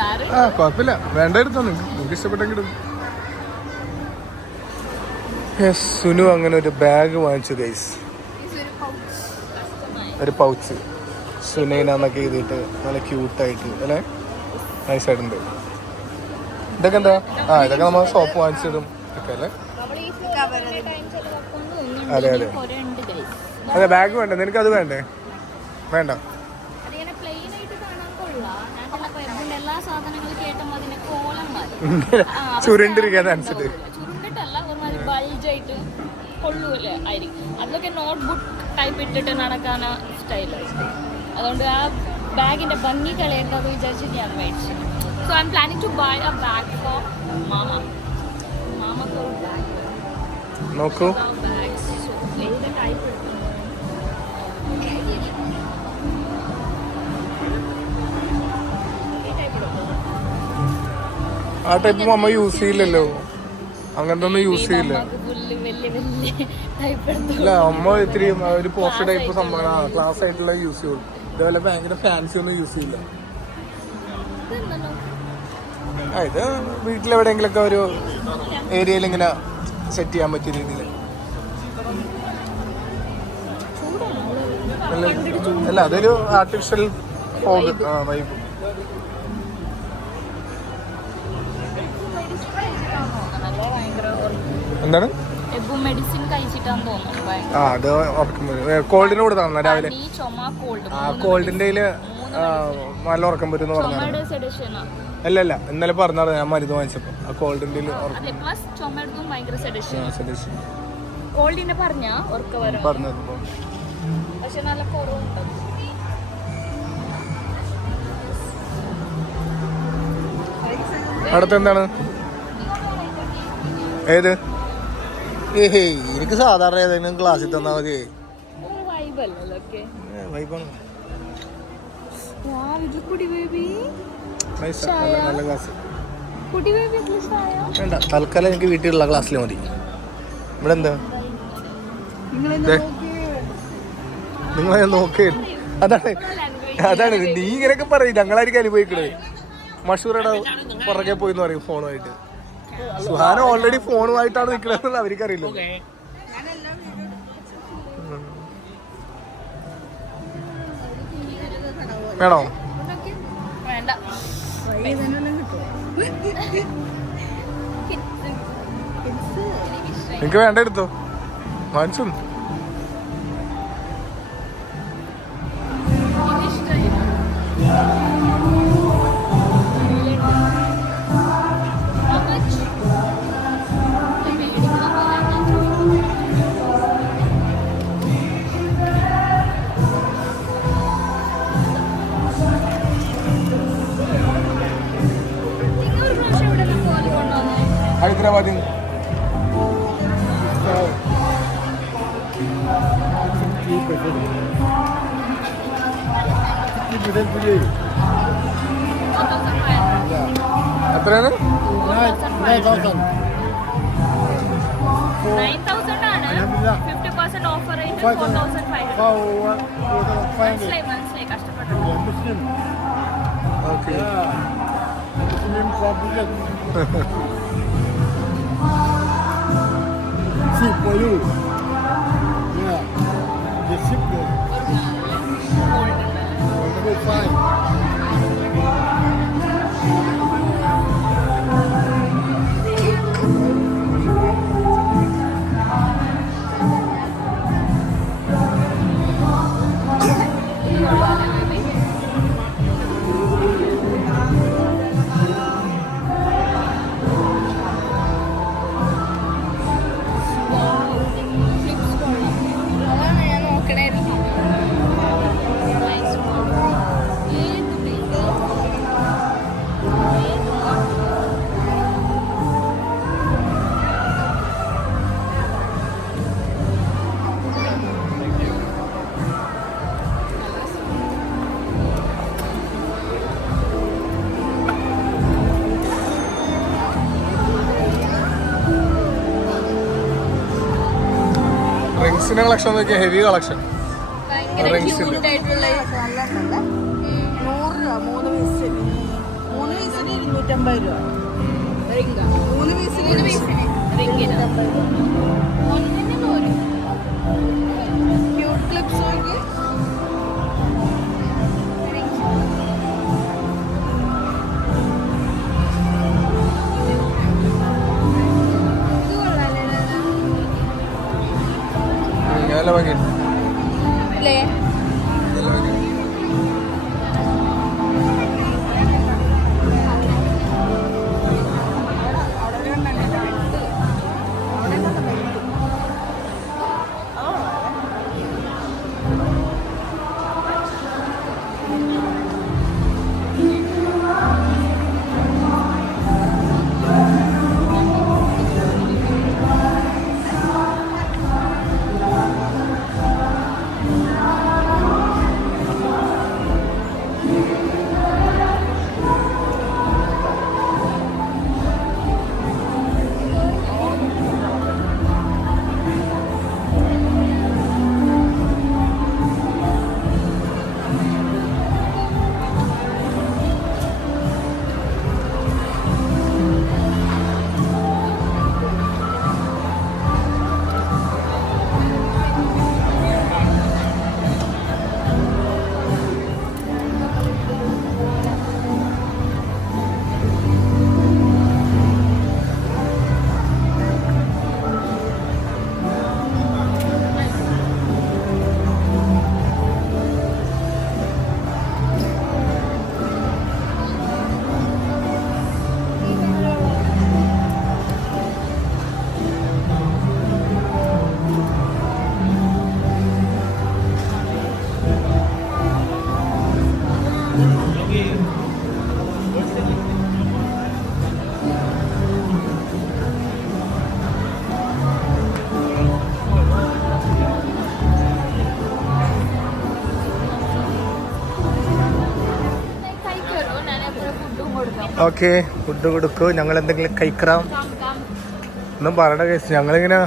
ചുരിദാർ. ആ കുഴപ്പമില്ല, വേണ്ട എടുത്തോ, നിങ്ങൾക്ക് ഇഷ്ടപ്പെട്ടെങ്കിൽ എടുക്കും. സുനു അങ്ങനെ ഒരു ബാഗ് വാങ്ങിച്ചു ഗൈസ്, ഒരു പൗച്ച് സുനൈനന്നൊക്കെ എഴുതിയിട്ട് നല്ല ക്യൂട്ടായിട്ട് അല്ലേ, നൈസായിട്ടുണ്ട്. ഇതൊക്കെ എന്താ? ആ ഇതൊക്കെ നമ്മൾ സോപ്പ് വാങ്ങിച്ചതും ഒക്കെ അല്ലേ. അതെ അതെ അതെ, ബാഗ് വേണ്ട, നിനക്ക് അത് വേണ്ടേ? വേണ്ട. ചുരുണ്ടിരിക്കാൻ ചുരുണ്ടിട്ടല്ല, ഒരുമാതിരി ബൾജായിട്ട് കൊള്ളൂല്ലേ ആയിരിക്കും. അതൊക്കെ നോട്ട്ബുക്ക് ടൈപ്പ് ഇട്ടിട്ട് നടക്കാൻ സ്റ്റൈല്. അതുകൊണ്ട് ആ ബാഗിന്റെ ഭംഗി കളയേണ്ടത് വിചാരിച്ച് ഞാൻ മേടിച്ചു. So I'm planning to buy a bag for മാമ. മാമക്ക് ഒരു ബാഗ് നോക്കൂ. ഏത് ടൈപ്പ് ആ ടൈപ്പ് അമ്മ യൂസ് ചെയ്യില്ലല്ലോ, അങ്ങനത്തെ ഒന്നും യൂസ് ചെയ്യില്ല. ഇല്ല, അമ്മ ഇത്തിരി ഒരു പോസ്റ്റ് ടൈപ്പ് സംഭവം ക്ലാസ് ആയിട്ടുള്ള യൂസ് ചെയ്യുള്ളൂ. ഇതേപോലെ ഭയങ്കര ഫാൻസി ഒന്നും യൂസ് ചെയ്യില്ല. ആ ഇത് വീട്ടിലെവിടെയെങ്കിലൊക്കെ ഒരു ഏരിയയിൽ ഇങ്ങനെ സെറ്റ് ചെയ്യാൻ പറ്റിയ രീതിയിൽ. അല്ല അതൊരു ആർട്ടിഫിഷ്യൽ ഫോഗ് വൈബ്. എന്താണ്? മെഡിസിൻ കഴിച്ചിട്ടാന്ന് തോന്നുന്നു. ആ അത് കോൾഡിന് കൊടുത്താണോ രാവിലെ? ആ കോൾഡിന്റെ നല്ല ഉറക്കം പറ്റുന്ന പറഞ്ഞു. അല്ല അല്ല, ഇന്നലെ പറഞ്ഞാണ് ഞാൻ മരുന്ന് വാങ്ങിച്ചപ്പോ ആ കോൾഡിന്റെ പറഞ്ഞത്. അടുത്ത എന്താണ്? ഏത്? ഏഹേ എനിക്ക് സാധാരണ ഏതെങ്കിലും ക്ലാസ്സിൽ തന്നാ മതി. വൈബാണ്, നല്ല ക്ലാസ്. വേണ്ട, തൽക്കാലം എനിക്ക് വീട്ടിലുള്ള ക്ലാസ്സിൽ മതി. ഇവിടെ എന്താ നിങ്ങളെ നോക്കേ? അതാണ് അതാണ് നീ ഇങ്ങനെയൊക്കെ പറയും, ഞങ്ങളായിരിക്കും അനുഭവിക്കണത്. മഷൂറയുടെ പുറകെ പോയിന്ന് പറയും ഫോണുമായിട്ട്. സുഹാന ഓൾറെഡി ഫോണുമായിട്ടാണ് നിൽക്കണമെന്ന് അവർക്കറിയില്ല. വേണോ? വേണ്ട. നിനക്ക് വേണ്ട എടുത്തോ, വാങ്ങിച്ചു. ഹൈദരാബാദിൽ എത്രയാണ്? 9,000 ആണ്. 50% ഓഫർ ആയിട്ട് 4,500. മനസ്സിലായി കഷ്ടപ്പെട്ടു. Okay. Ship for you. Yeah. The ship there. Number 5. റിങ്സിന്റെ കളക്ഷൻ നോക്കിയാൽ ഹെവി കളക്ഷൻ. ഭയങ്കര ക്യൂട്ട് ആയിട്ടുള്ള 100 രൂപ 3 പീസ് 3 പീസിന് 250 രൂപ. റിംഗ 3 പീസിന് റിംഗിന് 250 രൂപ. ഒന്നിന് 100. ക്യൂട്ട് ക്ലിപ്സ് നോക്കി. ഇത് കൊള്ളാല്ലേ നല്ല ഭംഗിയുണ്ട്. അല്ലേ? നല്ല ഭംഗിയുണ്ട്. ഓക്കെ, ഫുഡ് കൊടുക്കൂ, ഞങ്ങൾ എന്തെങ്കിലും കഴിക്കാം ഒന്നും പറയണ കേസ്. ഞങ്ങളിങ്ങനെ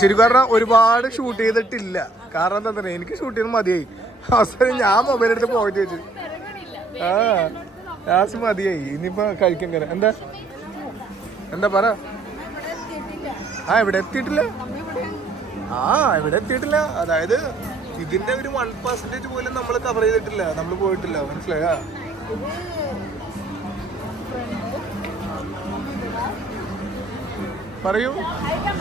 ശരിക്കും പറഞ്ഞാൽ ഒരുപാട് ഷൂട്ട് ചെയ്തിട്ടില്ല. കാരണം എന്താ പറയുക, എനിക്ക് ഷൂട്ട് ചെയ്യുന്നത് മതിയായി. അവസാനം ഞാൻ മൊബൈൽ എടുത്ത് പോയിട്ട് വെച്ചു. ലാസ്റ്റ് മതിയായി. ഇനിയിപ്പോ കഴിക്കണ്ട. എന്താ പറ. ഇവിടെ എത്തിയിട്ടില്ല. ഇവിടെ എത്തിയിട്ടില്ല. അതായത് ഇതിന്റെ ഒരു 1% പോലും നമ്മൾ കവർ ചെയ്തിട്ടില്ല. നമ്മൾ പോയിട്ടില്ല. മനസ്സിലായ? പറയൂ.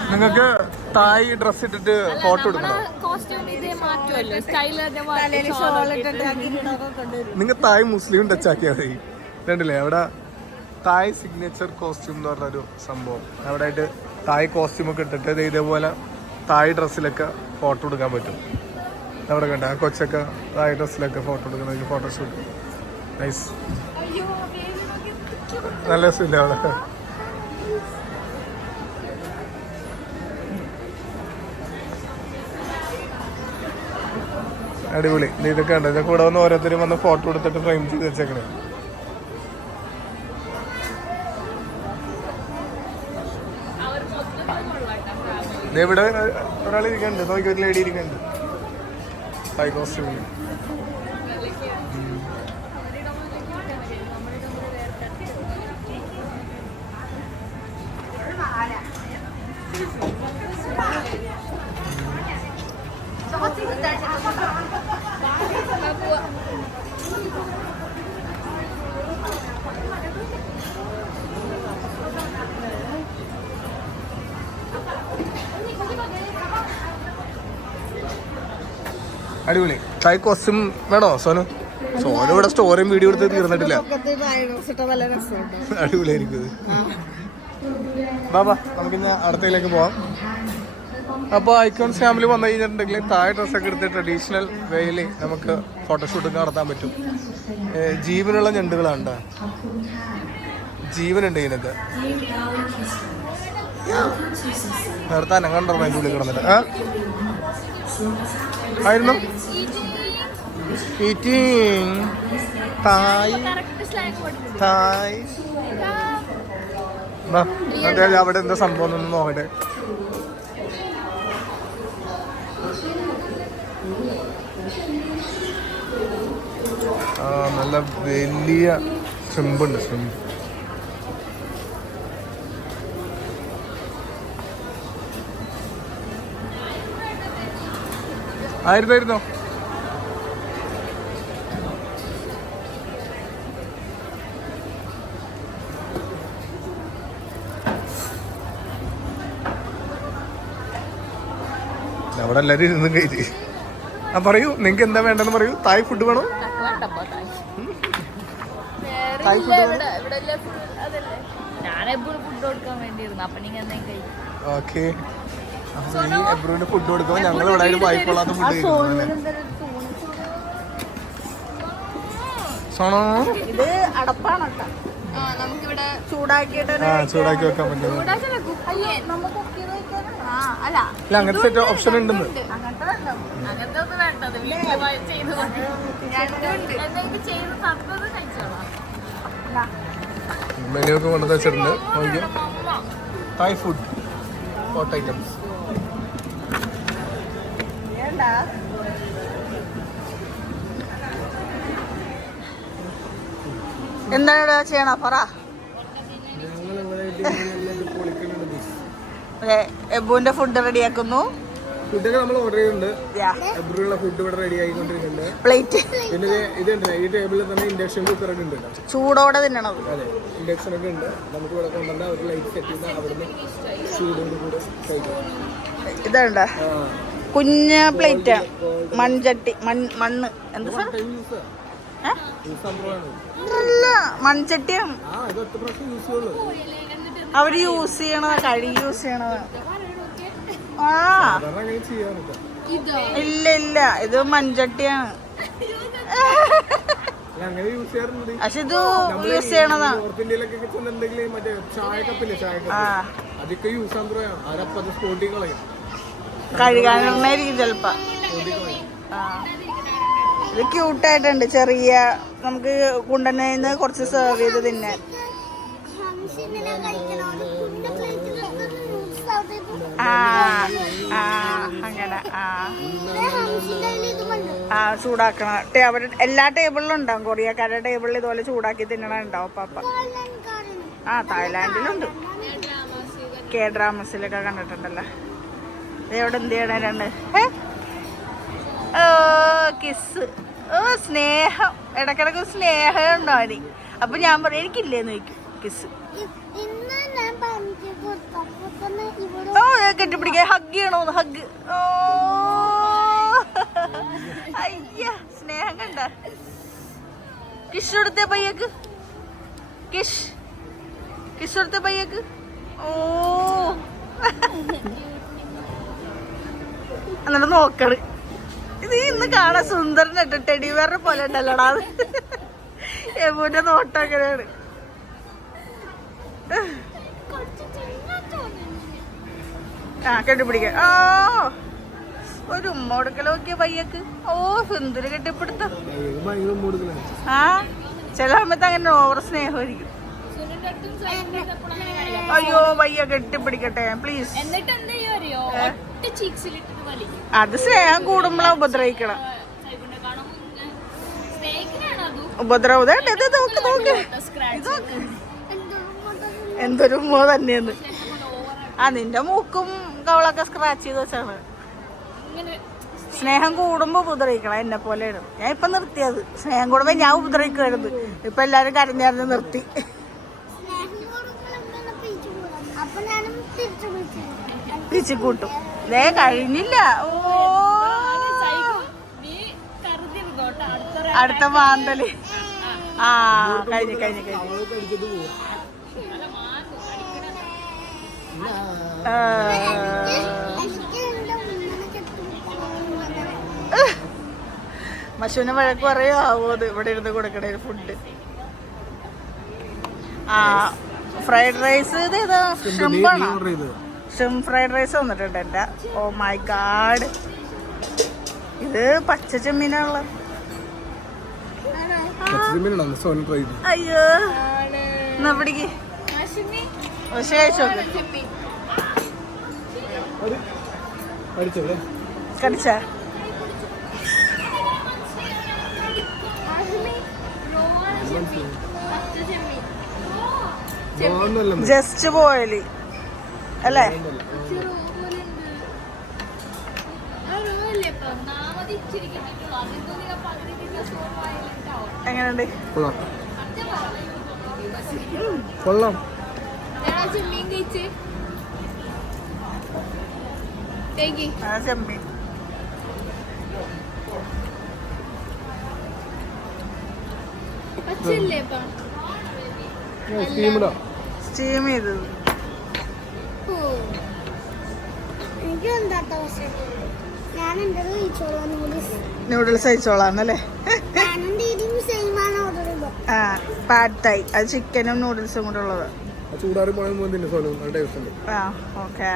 നിങ്ങൾക്ക് തായ് ഡ്രസ് ഇട്ടിട്ട് ഫോട്ടോ എടുക്കണം. നിങ്ങൾ തായ് മുസ്ലിം ടച്ച് ആക്കിയാൽ മതി. കണ്ടില്ലേ അവിടെ തായ് സിഗ്നേച്ചർ കോസ്റ്റ്യൂം എന്ന് പറഞ്ഞൊരു സംഭവം. അവിടെ ആയിട്ട് തായ് കോസ്റ്റ്യൂം ഒക്കെ ഇട്ടിട്ട് ഇതേപോലെ തായ് ഡ്രസ്സിലൊക്കെ ഫോട്ടോ എടുക്കാൻ പറ്റും. അവിടെ കണ്ട ആ കൊച്ചൊക്കെ തായ് ഡ്രസ്സിലൊക്കെ ഫോട്ടോ എടുക്കുന്ന ഫോട്ടോഷൂട്ട്. നൈസ്. നല്ല രസമില്ല അവിടെ. അടിപൊളി. ഇതൊക്കെ ഉണ്ട്. ഇതൊക്കെ കൂടെ വന്ന് ഓരോരുത്തരും വന്ന് ഫോട്ടോ എടുത്തിട്ട് ഫ്രെയിം ചെയ്ത് വെച്ചേക്കണേ. ഇവിടെ ഒരാൾ ഇരിക്കുന്നുണ്ട്. നോക്കി ഒരു ലേഡി ഇരിക്കുന്നുണ്ട് ഹൈ കോസ്റ്റ്യൂമിൽ. അടിപൊളി. തായ് കോസ്റ്റ്യൂം വേണോ സോനു? സോനു ഇവിടെ സ്റ്റോറിയും വീഡിയോ എടുത്ത് തീർന്നിട്ടില്ല. അടിപൊളിയായിരിക്കും. ബാബാ നമുക്കിന്ന് അടുത്തയിലേക്ക് പോവാം. അപ്പോൾ ഐക്കോൺസ് ഫാമിലി വന്നു കഴിഞ്ഞിട്ടുണ്ടെങ്കിൽ താഴെ ഡ്രസ്സൊക്കെ എടുത്ത് ട്രഡീഷണൽ വേയിൽ നമുക്ക് ഫോട്ടോഷൂട്ടൊക്കെ നടത്താൻ പറ്റും. ജീവനുള്ള ഞണ്ടുകളാണ്. ജീവനുണ്ട് ഇതിനൊക്കെ. നിർത്താൻ കണ്ടോ അതിൻ്റെ ഉള്ളിൽ കിടന്നിട്ട് ആയിരുന്നു. ഈറ്റിംഗ് തായ് തായ്. അവിടെ എന്താ സംഭവം എന്നൊന്ന് നോക്കട്ടെ. നല്ല വലിയ ഷ്രിമ്പുണ്ട്, ഷ്രിമ്പ്. ആയിരുന്നായിരുന്നോ? അവിടെ എല്ലാരും ഇരുന്നും കഴിച്ച്. ആ പറയൂ, നിങ്ങൾക്ക് എന്താ വേണ്ടെന്ന് പറയൂ. തായ് ഫുഡ് വേണോ? തായ് ഫുഡ് വേണം. ഞാൻ എപ്പോഴും ഫുഡ് കൊടുക്കാൻ വേണ്ടിയിരുന്നു. അപ്പൊ നിങ്ങൾ എന്തെങ്കിലും കഴിക്കും. ഓക്കെ, എബ്രുവിന് ഫുഡ് കൊടുക്കുമ്പോൾ ഞങ്ങൾ ഇവിടെ വായ്പൊള്ളാത്ത ഫുഡ് സോണോ. ഇത് അടപ്പാണ് കേട്ടോ. നമുക്കിവിടെ ചൂടാക്കിയിട്ട് ചൂടാക്കി വെക്കാൻ പറ്റും. അല്ല ഇല്ല, അങ്ങനത്തെ സെറ്റ് ഓപ്ഷൻ ഉണ്ടെന്ന്. അങ്ങനത്തെ അങ്ങനത്തെ ഒന്നും വേണ്ടത്. വീട്ടിൽ ചെയ്ത് എന്തെങ്കിലും ചെയ്ത് തന്നത് കഴിച്ചോളാം. മെനു ഒക്കെ കൊണ്ടു വെച്ചിട്ടുണ്ട്. നോക്കിയോ, തായ് ഫുഡ്, ഹോട്ട് ഐറ്റംസ്. എന്താണ് ചെയ്യണ പറ. എബുവിന്റെ ഫുഡ് റെഡിയാക്കുന്നു. ഫുഡൊക്കെ നമ്മൾ ഓർഡർ ചെയ്യുന്നുണ്ട്. എബ്രുള്ള ഫുഡ് ഇവിടെ റെഡി ആയിക്കൊണ്ടിരിക്കുന്നുണ്ട്. പ്ലേറ്റ് പിന്നെ ഇതുണ്ട്, ഈ ടേബിളിൽ തന്നെ ഇൻഡക്ഷൻ കുക്കർ ഒക്കെ ഉണ്ട്. ചൂടോടെ തിന്നണത്. അതെ, ഇൻഡക്ഷൻ ഒക്കെ ഉണ്ട്. നമുക്ക് ഇവിടെ കൊണ്ടുവന്നാൽ അവർ ലൈറ്റ് സെറ്റ് ചെയ്താൽ അവിടുന്ന് ചൂടോട് കൂടെ കഴിക്കും. ഇതുണ്ട് കുഞ്ഞ പ്ലേറ്റ്, മൺചട്ടി, മണ്ണ് എന്ത് അല്ല മൺചട്ടിയാണ് അവര് യൂസ് ചെയ്യണത്. കഴുകി യൂസ് ചെയ്യണത്. ആ ഇല്ല ഇല്ല, ഇത് മൺചട്ടിയാണ്. പക്ഷെ ഇത് യൂസ് ചെയ്യണതാണ്. നോർത്ത് ഇന്ത്യയിലൊക്കെ ചെന്നിട്ടുണ്ടെങ്കിൽ മറ്റേ ചായക്കപ്പില്ലേ, ചായക്കപ്പ് അതൊക്കെ യൂസ് ചെയ്യാൻ അവരപ്പത് സ്പോട്ടിൽ കളയും. കഴുകാനായിരിക്കും ചെലപ്പോ. ഇത് ക്യൂട്ടായിട്ടുണ്ട്. ചെറിയ നമുക്ക് കുണ്ടനെന്ന് കുറച്ച് സെർവ് ചെയ്ത് തിന്നാൻ. അങ്ങനെ ചൂടാക്കണം. അവർ എല്ലാ ടേബിളിലും ഉണ്ടാവും. കൊറിയക്കാരുടെ ടേബിളിൽ ഇതുപോലെ ചൂടാക്കി തിന്നണ ഉണ്ടാവും. പാപ്പ തായ്ലാൻഡിലുണ്ട്. K-dramasലൊക്കെ കണ്ടിട്ടുണ്ടല്ലോ. ഇതെവിടെ എന്ത് ചെയ്യണ രണ്ട് കിസ്. സ്നേഹം, ഇടക്കിടക്ക് സ്നേഹം ഉണ്ടോ അവന്. അപ്പൊ ഞാൻ പറയും എനിക്കില്ലേന്ന് ചോദിക്കും കിസ്. ഓ കെട്ടിപ്പിടിക്കാൻ ഹഗ് ചെയ്യണോന്ന്. ഹഗ്. ഓ അയ്യ, സ്നേഹം കണ്ട. കിസ് കൊടുത്തേ പയ്യക്ക്. കിസ് കൊടുത്തേ പയ്യക്ക്. ഓ എന്നിട്ട് നോക്കണ്. ഇത് ഇന്ന് കാണാൻ സുന്ദരനായിട്ട് ടെഡിവേറെ പോലെ ഉണ്ടല്ലോടാ. അത് എബുവിന്റെ നോട്ടം അങ്ങനെയാണ്. കെട്ടിപ്പിടിക്കാൻ. ഒരു ഉമ്മ കൊടുക്കല നോക്കിയ പയ്യക്ക്. ഓ സുന്ദര കെട്ടിപ്പിടുത്ത. ചില സമയത്ത് അങ്ങനെ ഓവർ സ്നേഹമായിരിക്കും. അയ്യോ പയ്യ കെട്ടിപ്പിടിക്കട്ടെ പ്ലീസ്. അത് സ്നേഹം കൂടുമ്പോഴാ ഉപദ്രവിക്കണം. ഉപദ്രവം എന്തൊരു ഉമ്മ തന്നെയെന്ന്. നിന്റെ മൂക്കും കവളൊക്കെ സ്ക്രാച്ച് ചെയ്ത് വെച്ചാണ്. സ്നേഹം കൂടുമ്പോ ഉപദ്രവിക്കണം. എന്നെ പോലെയാണ്. ഞാൻ ഇപ്പൊ നിർത്തിയത്. സ്നേഹം കൂടുമ്പോ ഞാൻ ഉപദ്രവിക്കുമായിരുന്നു. ഇപ്പൊ എല്ലാരും കരഞ്ഞറിഞ്ഞ് നിർത്തി. തിരിച്ചു കൂട്ടും. ദേ കഴിഞ്ഞില്ല. ഓ അടുത്ത മാന്തല്. കഴിഞ്ഞു. മശുവിനെ വഴക്ക് പറയോ ആവോ അത് ഇവിടെ ഇരുന്ന് കൊടുക്കണേ ഫുഡ്. Fried rice. ഇതേതാ ഷ്രിമ്പാണോ? ഷ്രിംപ് ഫ്രൈഡ് റൈസ് വന്നിട്ടുണ്ട് എൻ്റെ. ഓ മൈ ഗാഡ്, ഇത് പച്ച ചെമ്മീനാണല്ലോ. അയ്യോ എന്നാ പിടിക്ക്. പക്ഷേ കഴിച്ചോക്ക്. കടിച്ച ഒന്നുമല്ല ജസ്റ്റ് ബോയില് അല്ലേ? എങ്ങനെയുണ്ട്? കൊള്ളാം. ചെമ്മീൻ സ്റ്റീം ചെയ്തത്. നൂഡിൽസ് കഴിച്ചോളാന്നല്ലേ? ആ പാഡ് തൈ, അത് ചിക്കനും നൂഡിൽസും കൂടെ ഉള്ളത്. ചൂടാറി പോയ ആ ഓക്കെ.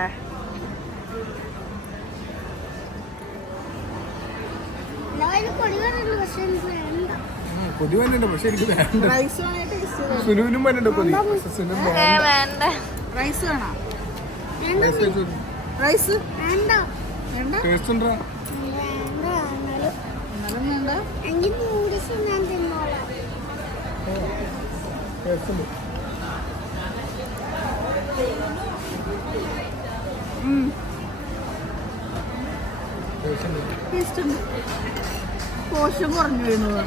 കൊതി വന്നിട്ടുണ്ട്, പക്ഷെ എനിക്ക് വേണ്ട. റൈസ് വേണേ സുനുവിനും വന്നിട്ടുണ്ട് കൊതി, പക്ഷെ സുനു വേണ്ട. റൈസ് വേണോ? റൈസ് വേണ്ട. ടേസ്റ്റ് ഉണ്ടോ? എന്നാലും വേണ്ട. ടേസ്റ്റ് ഉണ്ട്. ടേസ്റ്റ് ഉണ്ട്. ടേസ്റ്റ് ഉണ്ട്. പോഷൻ കുറഞ്ഞു വരുന്നത്.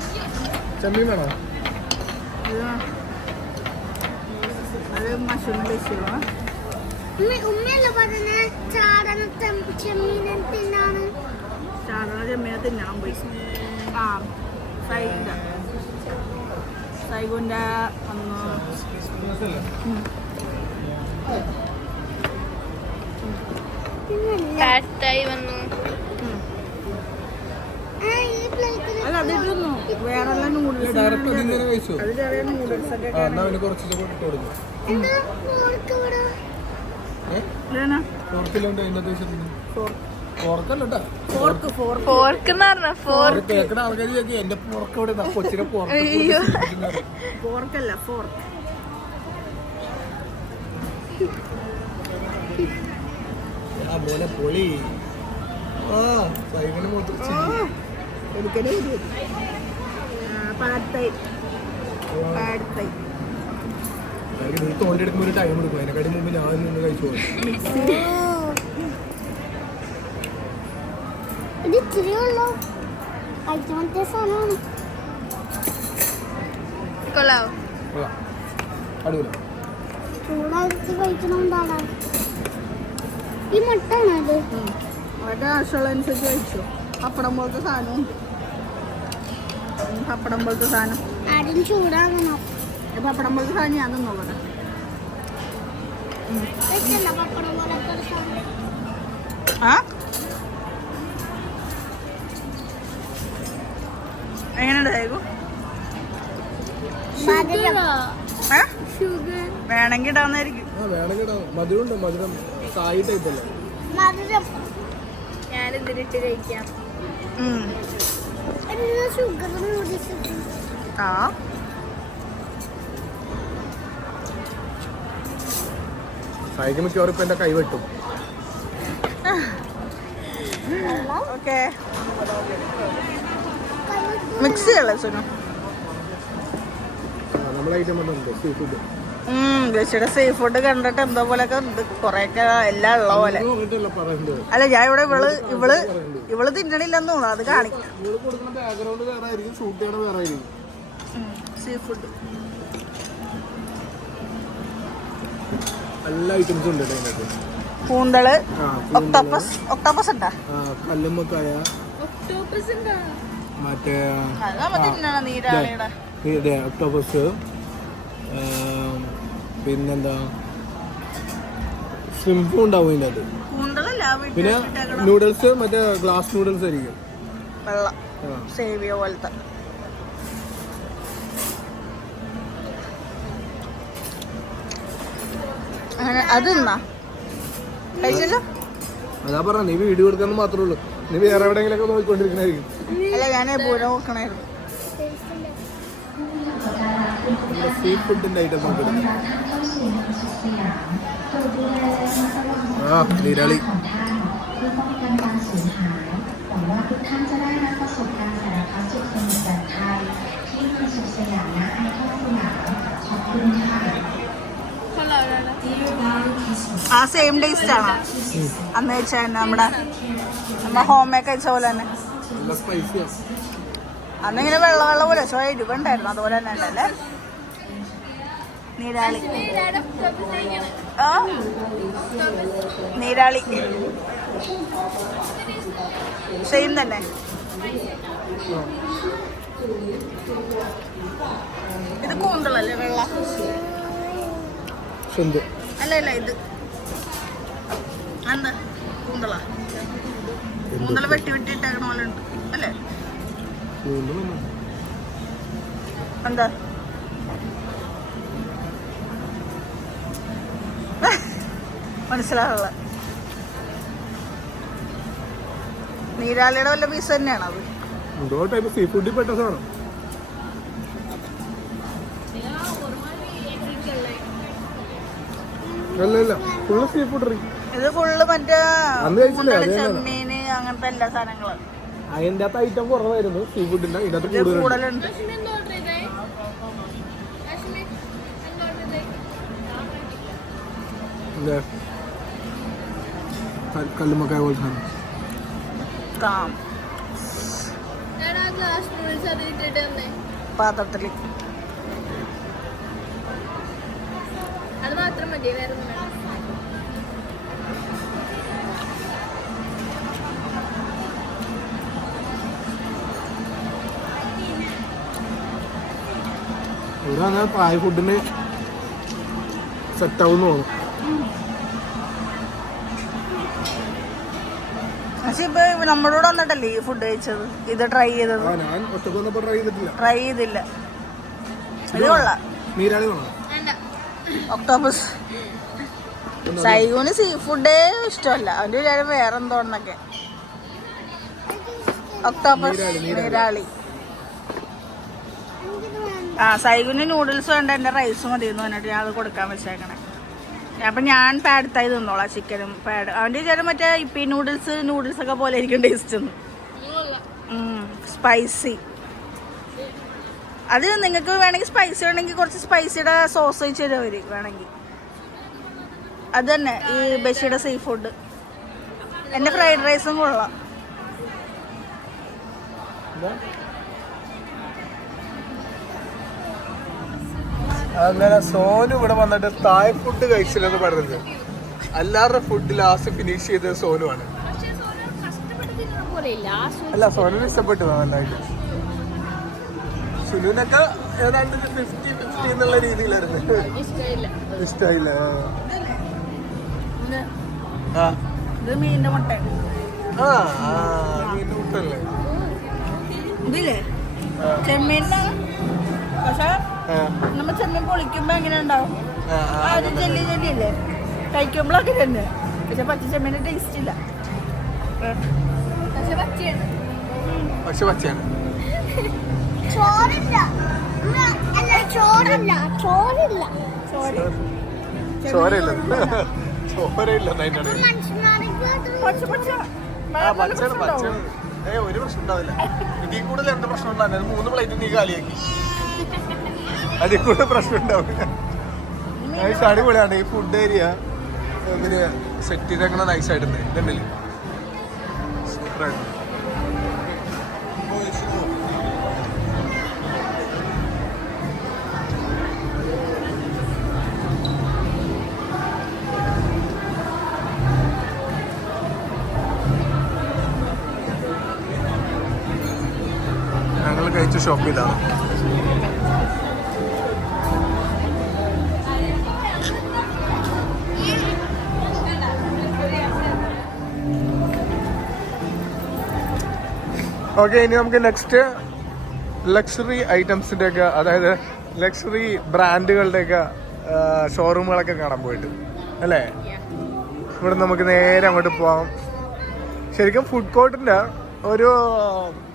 ചെമ്മീൻ വേണോ? അത് മഷ്റൂം ബേസിലോ? സാധാരണ ചെമ്മീനെ തിന്നാൻ പോയി. ആ സൈഗുൻ്റെ ഒന്ന് പാറ്റായി വന്നു. അല്ല അതിട്ടൊന്നു വേറെ നൂഡിൽസ്. ഡയറക്റ്റ് ഇതിങ്ങനെ കഴിച്ചു. അത് ചെറിയ നൂഡിൽസ് ഒക്കെ എന്നാ അവന് കുറച്ച് ഇട്ട് കൊടുക്കും. ഫോർക്കിലുണ്ട് അതിൻ്റെ ഫോർക്കല്ലോ ഫോർക്ക് എന്ന് പറഞ്ഞ ഫോർക്ക്. കേൾക്കണ ആൾക്കാർ ചോദിക്കും എന്റെ ഫോർക്ക് ഇവിടെ കൊച്ചിനെ ഫോർക്കല്ല ഫോർക്ക്. മോനെ പൊളി. ആ സൈക്കിന് മൊത്തം തോണ്ടെടുക്കുമ്പോൾ ഒരു ടൈം എടുക്കും. അതിനെക്കാട്ടി മുമ്പ് ഞാൻ നിന്ന് കഴിച്ചു പോകും. കൊള്ളാവോ? അടിപൊളി. ഈ മുട്ടാണത് അവരുടെ ആവശ്യമുള്ളതനുസരിച്ച് കഴിച്ചു. പപ്പടം പോലത്തെ സാധനവും പപ്പടം പോലത്തെ സാധനം ആരും ചൂടാകണം. പപ്പടം പോലത്തെ സാധനം ഞാൻ നോക്കട്ടെ. ആ എങ്ങനെയുണ്ട് സൈഗു? വേണമെങ്കിൽ ഇടാന്നായിരിക്കും. വേണമെങ്കിൽ ഇടാം. മധുരം ഉണ്ടോ? മധുരം സായി ടൈപ്പ് അല്ലേ? ഞാൻ എന്തിനിട്ട് കഴിക്കാം. ആ സായിക്ക് മിക്കവാറും ഇപ്പൊ എന്റെ കൈ വെട്ടും. ഓക്കെ മിക്സ് ചെയ്യല്ലേ സുനു? നമ്മളെ ഐറ്റം വന്നിട്ടുണ്ട് സീ ഫുഡ്. ഗച്ചിയുടെ സീ ഫുഡ് കണ്ടിട്ട് എന്തോ പോലെയൊക്കെ ഉണ്ട്. കൊറേയൊക്കെ എല്ലാം ഉള്ള പോലെ. അല്ല ഞാൻ ഇവിടെ ഇവള് തിന്നണില്ലെന്ന് തോന്നുന്നു. അത് കാണിക്കും. ബാക്ക്ഗ്രൗണ്ട് വേറെ ആയിരിക്കും, ഷൂട്ട് ചെയ്യണ വേറെ ആയിരിക്കും. സീ ഫുഡ് എല്ലാ ഐറ്റംസും ഉണ്ട് അതിനകത്ത്. കൂന്തള്, ഒക്ടോപ്പസ് ഉണ്ടാ? കല്ലുമ്മക്കായ, മറ്റേ ഒക്ടോപ്പസ്, പിന്നെന്താ സ്വിംഫും ഉണ്ടാവും ഇതിനകത്ത്. പിന്നെ നൂഡിൽസ് മറ്റേ ഗ്ലാസ് നൂഡിൽസ് ആയിരിക്കും. വെള്ളം സേവിയ പോലത്തെ. അതെന്നാ കഴിച്ചല്ലോ. അതാ പറഞ്ഞ നീ വീഡിയോ എടുക്കാൻ മാത്രമേ ഉള്ളൂ. നീ വേറെ എവിടെയെങ്കിലും ഒക്കെ നോക്കിക്കൊണ്ടിരിക്കണായിരിക്കും. അല്ല ഞാൻ പൂരം നോക്കണായിരുന്നു. സീ ഫുഡിന്റെ ഐറ്റം നോക്കി. ആ നിരാളി. ആ സെയിം ടേസ്റ്റ് ആണോ അന്ന് വെച്ചാൽ നമ്മുടെ ഹോം മേക്ക് കഴിച്ച പോലെ തന്നെ? നല്ല സ്പൈസിയാണ്. അന്നിങ്ങനെ വെള്ള പോലെ പക്ഷേ എരിവുണ്ടായിരുന്നു അതുപോലെ തന്നെ ഉണ്ടല്ലേ. നീരാളി ആ നീരാളി സെയിം തന്നെ. ഇത് കൂന്തളല്ലേ വെള്ള? അല്ല ഇത് എന്താ കൂന്തള? കൂന്തള വെട്ടി ഇട്ടേക്കണ പോലെ ഉണ്ട് അല്ലേ? എന്താ മനസ്സിലാവുള്ള? നീരാളിയുടെ വല്ല പീസ് തന്നെയാണ് അത്. എന്തോ ടൈപ്പ് സീ ഫുഡിൽ പെട്ട സാധനം. അല്ല ഫുള്ള് സീ ഫുഡ്. ഇത് ഫുള്ള് മറ്റേ അന്ന് കഴിച്ചില്ലേ? ചെമ്മീന് അങ്ങനത്തെ എല്ലാ സാധനങ്ങളും. അതിന്റെ അകത്ത് ഐറ്റം കുറവായിരുന്നു സീ ഫുഡിന്റെ. ഇതിനകത്ത് കൂടുതലുണ്ട്. കല്ലുമ്മക്കായ പോലെ സാധനം. പാത്രത്തില് അത് മാത്രം മതി, വേറെ ഒന്നും വേണം. ഇവിടെ അങ്ങനെ തായ് ഫുഡിന് സെറ്റ് ആവുന്ന തോന്നുന്നു. പക്ഷെ ഇപ്പൊ നമ്മളോട് വന്നിട്ടല്ലേ ഈ ഫുഡ് കഴിച്ചത്, ഇത് ട്രൈ ചെയ്തത്? ഞാൻ ഒറ്റക്കൊന്നും ട്രൈ ചെയ്തിട്ടില്ല. ട്രൈ ചെയ്തില്ല. ഇത് കൊള്ളാം. നീരാളി വേണം. ഒക്ടോപ്പസ്. സൈഗുന് സീ ഫുഡേ ഇഷ്ടമല്ല, അവന്റെ വിചാരം വേറെന്തോന്നൊക്കെ. ഒക്ടോപ്പസ് നീരാളി. ആ സൈഗുന് നൂഡിൽസ് വേണ്ട, എന്റെ റൈസ് മതിയെന്ന് പറഞ്ഞിട്ട് ഞാൻ അത് കൊടുക്കാൻ വെച്ചേക്കണേ. അപ്പൊ ഞാൻ പാഡത്തായി തിന്നോളാം ചിക്കനും പാഡ്. അവന്റെ വിചാരം മറ്റേ ഇപ്പി നൂഡിൽസ് ഒക്കെ പോലെ ആയിരിക്കും ടേസ്റ്റ് ഒന്നും. സ്പൈസി. അത് നിങ്ങൾക്ക് വേണമെങ്കിൽ സ്പൈസി വേണമെങ്കിൽ കുറച്ച് സ്പൈസിയുടെ സോസ് വെച്ച് തരും അവര് വേണമെങ്കിൽ. അത് തന്നെ ഈ ബഷിയുടെ സീ ഫുഡ്. എന്റെ ഫ്രൈഡ് റൈസും കൊള്ളാം. അങ്ങനെ സോനു ഇവിടെ വന്നിട്ട് തായ് ഫുഡ് കഴിച്ചില്ലെന്ന് പറഞ്ഞത്. എല്ലാവരുടെ ഫുഡ് ലാസ്റ്റ് ഫിനിഷ് ചെയ്തത് സോനുവാണ്. അല്ല സോനുവിന് ഇഷ്ടപ്പെട്ടു നന്നായിട്ട്. സുനുവിനൊക്കെ ഏതാണ്ട് 50-50 എന്നുള്ള രീതിയിലായിരുന്നു. ഇഷ്ടമായില്ല. ഇത് മീനിന്റെ മുട്ട. മീനിന്റെ മുട്ടല്ലേ ഇതില്ലേ? ചെമ്മീനാണ്. പക്ഷെ നമ്മ ചെമ്മീൻ പൊളിക്കുമ്പോ എങ്ങനെ ഉണ്ടാവും? ആദ്യം ജെല്ലി ഇല്ലേ, കഴിക്കുമ്പോഴൊക്കെ തന്നെ. പക്ഷെ പച്ച ചെമ്മീന്റെ ടേസ്റ്റ് ഇല്ല. പക്ഷെ പച്ചയാണ്. ചോറില്ല. ചോരയില്ല. പച്ചയാണ്. ഒരു പ്രശ്നം ഉണ്ടാവില്ല. ഇതിൽ കൂടുതൽ എന്ത് പ്രശ്നം ഉണ്ടാവില്ല. 3 പ്ലേറ്റ് നീ കാലിയാക്കി. അതിൽ കൂടുതൽ പ്രശ്നം ഉണ്ടാവില്ല. അടിപൊളിയാണ് ഈ ഫുഡ് ഏരിയ. ഇവര് സെറ്റ് ചെയ്തേക്കണ നൈസായിട്ടുണ്ട്. ഇതല്ലേ സൂപ്പറായിട്ട്. ഞങ്ങൾ കഴിച്ച ഷോപ്പ് ഇതാണ്. ഓക്കെ, ഇനി നമുക്ക് നെക്സ്റ്റ് ലക്ഷറി ഐറ്റംസിൻ്റെ ഒക്കെ, അതായത് ലക്ഷറി ബ്രാൻഡുകളുടെയൊക്കെ ഷോറൂമുകളൊക്കെ കാണാൻ പോയിട്ട് അല്ലേ. ഇവിടെ നമുക്ക് നേരെ അങ്ങോട്ട് പോവാം. ശരിക്കും ഫുഡ് കോർട്ടിൻ്റെ ഒരു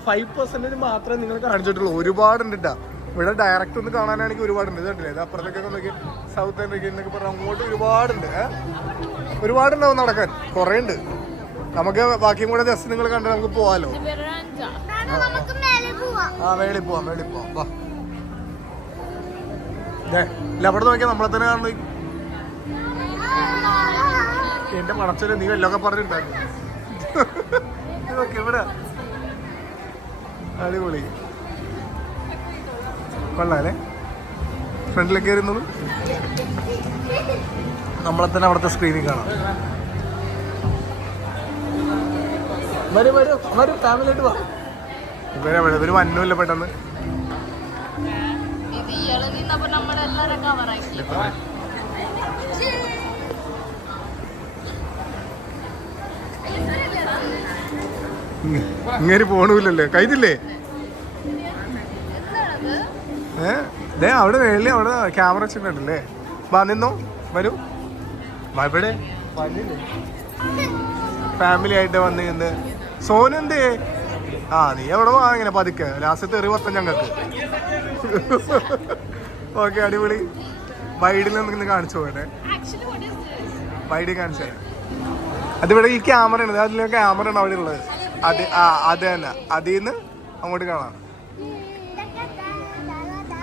5% മാത്രമേ നിങ്ങൾ കാണിച്ചിട്ടുള്ളൂ. ഒരുപാടുണ്ട് കേട്ടോ. ഇവിടെ ഡയറക്റ്റ് ഒന്ന് കാണാനാണെങ്കിൽ ഒരുപാടുണ്ട്. ഇതുണ്ടല്ലേ, ഇത് അപ്പുറത്തേക്കൊക്കെ നോക്കി സൗത്ത് ഇന്ത്യക്ക് എന്നൊക്കെ പറഞ്ഞാൽ അങ്ങോട്ട് ഒരുപാടുണ്ടാവും നടക്കാൻ. കുറേ ഉണ്ട്. നമുക്ക് ബാക്കിയും കൂടെ ജസ്റ്റ് നിങ്ങൾ കണ്ട് നമുക്ക് പോവാലോ. മേളിൽ പോവാം. വാ, അവിടെ നോക്കിയാൽ നമ്മളെ തന്നെ കാണുന്നു. എന്റെ പടച്ചൊരു നീ വല്ലതൊക്കെ പറഞ്ഞിട്ടുണ്ടായിരുന്നു. ഇവിടെ അടിപൊളി കൊള്ളാല്ലേ. ഫ്രണ്ടിലേക്ക് കയറുന്നത് നമ്മളെ തന്നെ അവിടുത്തെ സ്ക്രീനിൽ കാണാം. വരും വരും വരും ഫാമിലി ആയിട്ട് വാ. ഇവര് വന്നുമില്ല പെട്ടെന്ന്. ഇങ്ങനെ പോണില്ലല്ലേ കഴിഞ്ഞില്ലേ? അവിടെ വേളി അവിടെ ക്യാമറ വെച്ചിട്ടുണ്ടല്ലേ. വാ നിന്നോ വരൂ. ഇവിടെ ഫാമിലി ആയിട്ട് വന്ന് നിന്ന് സോനു എന്തേ? ആ നീ എവിടെ വാ ഇങ്ങനെ പതുക്കെ ലാസ്റ്റ് തെറി പത്തം ഞങ്ങൾക്ക്. ഓക്കെ അടിപൊളി. വൈഡിൽ നിന്ന് കാണിച്ചു പോകട്ടെ. വൈഡിൽ കാണിച്ചു തരാം. അതിവിടെ ഈ ക്യാമറ ഉണ്ട്. അതിൽ ക്യാമറ ആണ് അവിടെ ഉള്ളത്. അത് തന്നെ അതിൽ നിന്ന് അങ്ങോട്ട് കാണാം.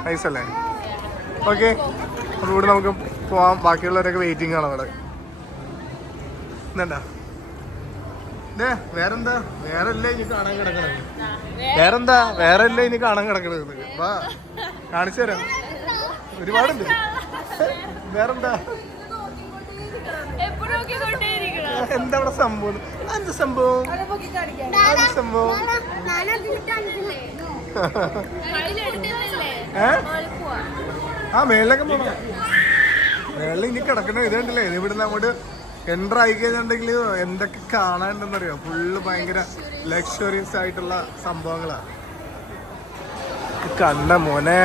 നൈസല്ലേ? ഓക്കെ അപ്പോൾ ഇവിടെ നമുക്ക് പോവാം. ബാക്കിയുള്ളവരൊക്കെ വെയിറ്റിംഗ് ആണ് അവിടെ. എന്താ വേറെന്താ? വേറെല്ലേ ഇനി കാണാൻ കിടക്കണത്? വേറെല്ലേ ഇനി കാണാൻ കിടക്കണത്? വാ കാണിച്ചു തരാം. ഒരുപാടുണ്ട്. വേറെന്താ? എന്താ അവിടെ സംഭവം? എന്ത് സംഭവം? സംഭവം മേളിലൊക്കെ പോണം. മേളിൽ ഇനി കിടക്കണ ഇതുണ്ടല്ലേ. ഇത് ഇവിടുന്ന് അങ്ങോട്ട് എൻ്റർ ആയി കഴിഞ്ഞിട്ടുണ്ടെങ്കിൽ എന്തൊക്കെ കാണാനുണ്ടെന്നറിയോ? ഫുള്ള് ഭയങ്കര ലക്ഷറിയസ് ആയിട്ടുള്ള സംഭവങ്ങളാണ്. കണ്ട മോനെ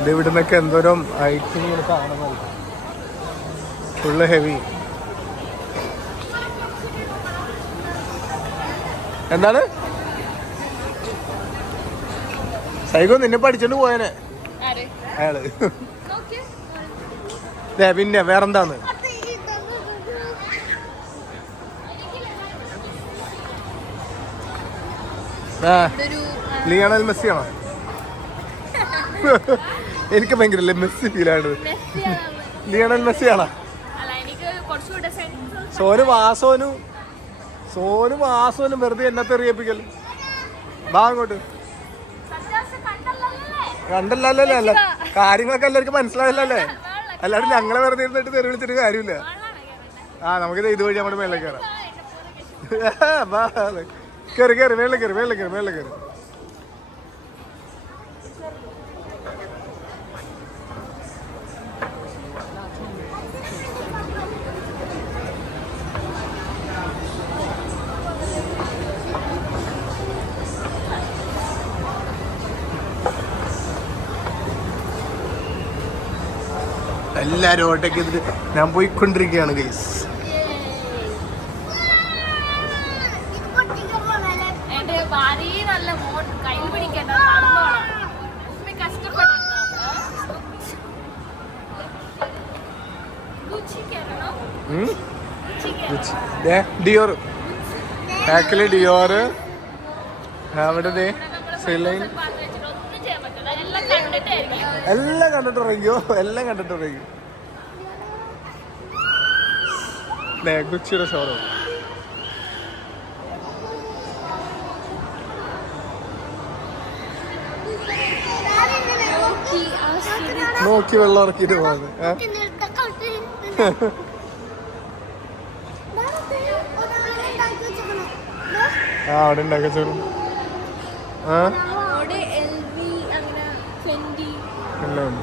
ഇത് ഇവിടുന്നൊക്കെ എന്തോരം ഐറ്റം കാണുന്നത്. Full heavy. എന്താണ് സൈകോ നിന്നെ പഠിച്ചോണ്ട് പോയനെ അയാള്. പിന്നെ വേറെന്താന്ന്? ലിയണൽ മെസ്സിയാണോ? എനിക്ക് ഭയങ്കര മെസ്സി ഫീലാണ്. ലിയണൽ മെസ്സിയാണോ? സോനും വാസോനും വെറുതെ എന്നത്തെ എറിയിപ്പിക്കൽ. വാ അങ്ങോട്ട്. കണ്ടല്ലേ? അല്ല കാര്യങ്ങളൊക്കെ എല്ലാവർക്കും മനസ്സിലായല്ലേ? അല്ലാണ്ട് ഞങ്ങളെ വെറുതെ ഇരുന്നിട്ട് തെറി വിളിച്ചിട്ട് കാര്യമില്ല. നമുക്കിത് ഇതുവഴി നമ്മുടെ മേളിൽ കയറാം. കയറി മേളിൽ കയറി. എല്ലാരും ഓട്ടയ്ക്ക് എതിര് ഞാൻ പോയിക്കൊണ്ടിരിക്കുകയാണ് ഗൈസ്. ഡിയോർ ബാക്കില് ഡിയോർ അവിടെ എല്ലാം കണ്ടിട്ടുറങ്ങിയോ? ഗുച്ചിയുടെ ഷോറൂം. നോക്കി വെള്ളം ഇറക്കിട്ട് പോകുന്നത്. അവിടെ ഉണ്ടാക്കി ചോറും എല്ലാം ഉണ്ട്.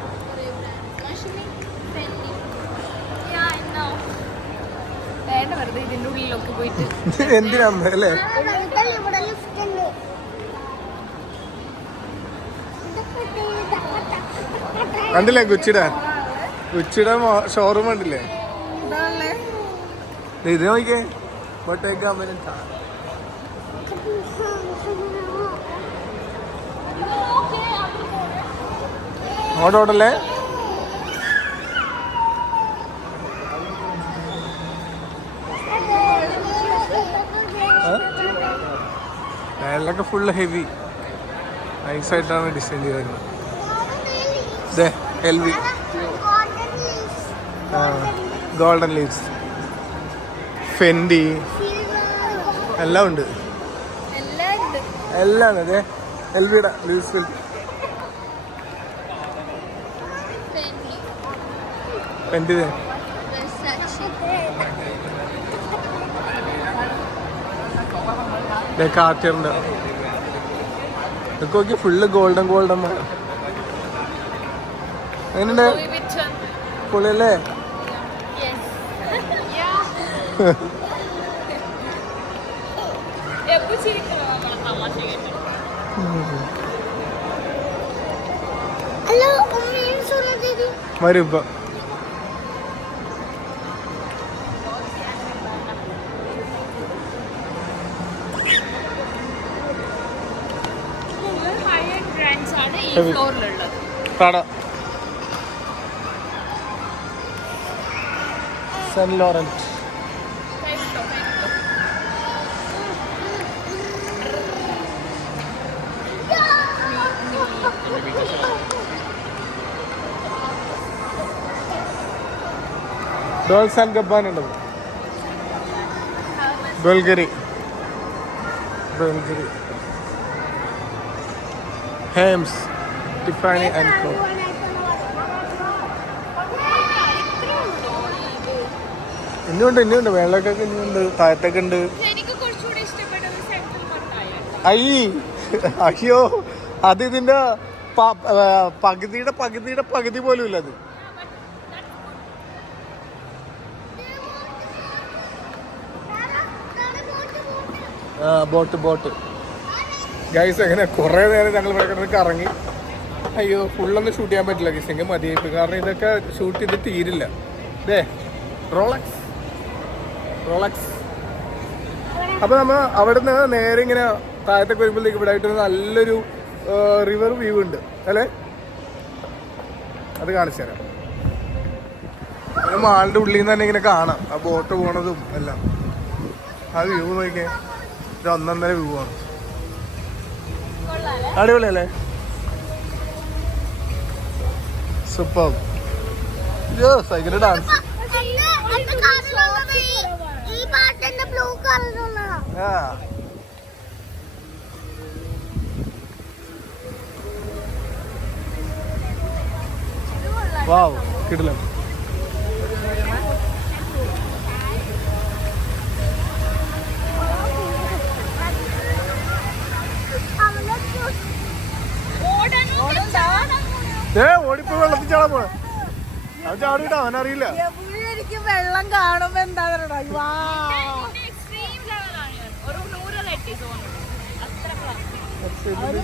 എന്തിനാ അല്ലേ? കണ്ടില്ലേ ഗുച്ചിയുടെ ഷോറൂം കണ്ടില്ലേ? ഇത് നോക്കിയേ. അങ്ങോട്ടോട്ടല്ലേ? മേലൊക്കെ ഫുള്ള് ഹെവി നൈസായിട്ടാണ് ഡിസൈൻ ചെയ്തിരുന്നത്. LV ഗോൾഡൻ ലീവ്സ്, ഫെൻഡി എല്ലാം ഉണ്ട്. എല്ലാം അതെ എൽവിയുടെ ലൂസ്വിൽ. ഫെൻഡി കാർട്ടിയറിന്റെ ഇതൊക്കെ നോക്കി ഫുള്ള് ഗോൾഡൻ എങ്ങനെയുണ്ട്? പൊളിയല്ലേ? വരും ഇപ്പൊ. സെന്റ് ലോറന്റ് ഡോൾസ് ആൻഡ് ഗബ്ബാൻ ഉണ്ട്. ബൾഗറി ഹേംസ് ടിഫാനി ആൻഡ് കോ. ഇനിയുണ്ട് വെള്ളക്കൊക്കെ ഇനിയുണ്ട്, താഴത്തൊക്കെ ഉണ്ട്. അയ്യോ അത് ഇതിന്റെ പകുതി പോലും ഇല്ല അത്. ബോട്ട് ഗൈസ് എങ്ങനെ കുറേ നേരം ഞങ്ങൾ ഇവിടെ കറങ്ങി. അയ്യോ ഫുള്ളൊന്നും ഷൂട്ട് ചെയ്യാൻ പറ്റില്ല ഗൈസ്, മതിയായിട്ട്. കാരണം ഇതൊക്കെ ഷൂട്ട് ചെയ്ത് തീരില്ല. ഇതേ റോളക്സ്. അപ്പോൾ നമ്മൾ അവിടുന്ന് നേരെ ഇങ്ങനെ താഴത്തൊക്കെ വരുമ്പോഴത്തേക്ക് ഇവിടെ ആയിട്ട് നല്ലൊരു റിവർ വ്യൂ ഉണ്ട് അല്ലേ? അത് കാണിച്ചു തരാം. മാളിൻ്റെ ഉള്ളിൽ നിന്ന് തന്നെ ഇങ്ങനെ കാണാം ആ ബോട്ട് പോണതും എല്ലാം. ആ വ്യൂ നോക്കിയേ, ഇത് 1.5 വ്യൂ ആണ്. അടിപൊളിയല്ലേ? സൂപ്പർ. Cycle dance. വാവ് കിടിലം. ഓടിപ്പോ വെള്ളത്തിൽ ചാടാൻ പോണേ. അത് ചാടിയിട്ടാ അവനറിയില്ല. വെള്ളം കാണുമ്പോ എന്താ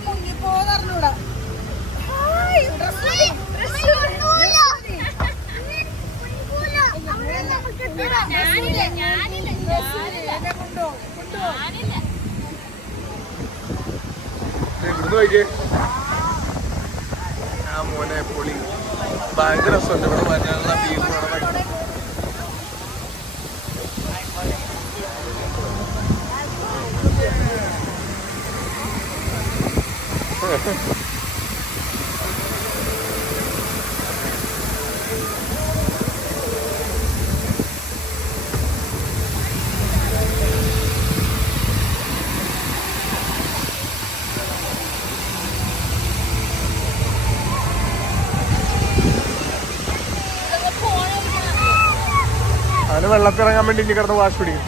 മുങ്ങിപ്പോന്നറിഞ്ഞൂടാ. മോനെ പൊളി, ഭയങ്കര രസമുണ്ട് ഇവിടെ വരാനുള്ള വ്യൂ. അവന് വെള്ളത്തിറങ്ങാൻ വേണ്ടി ഇനി കിടന്ന് വാശി പിടിക്കും.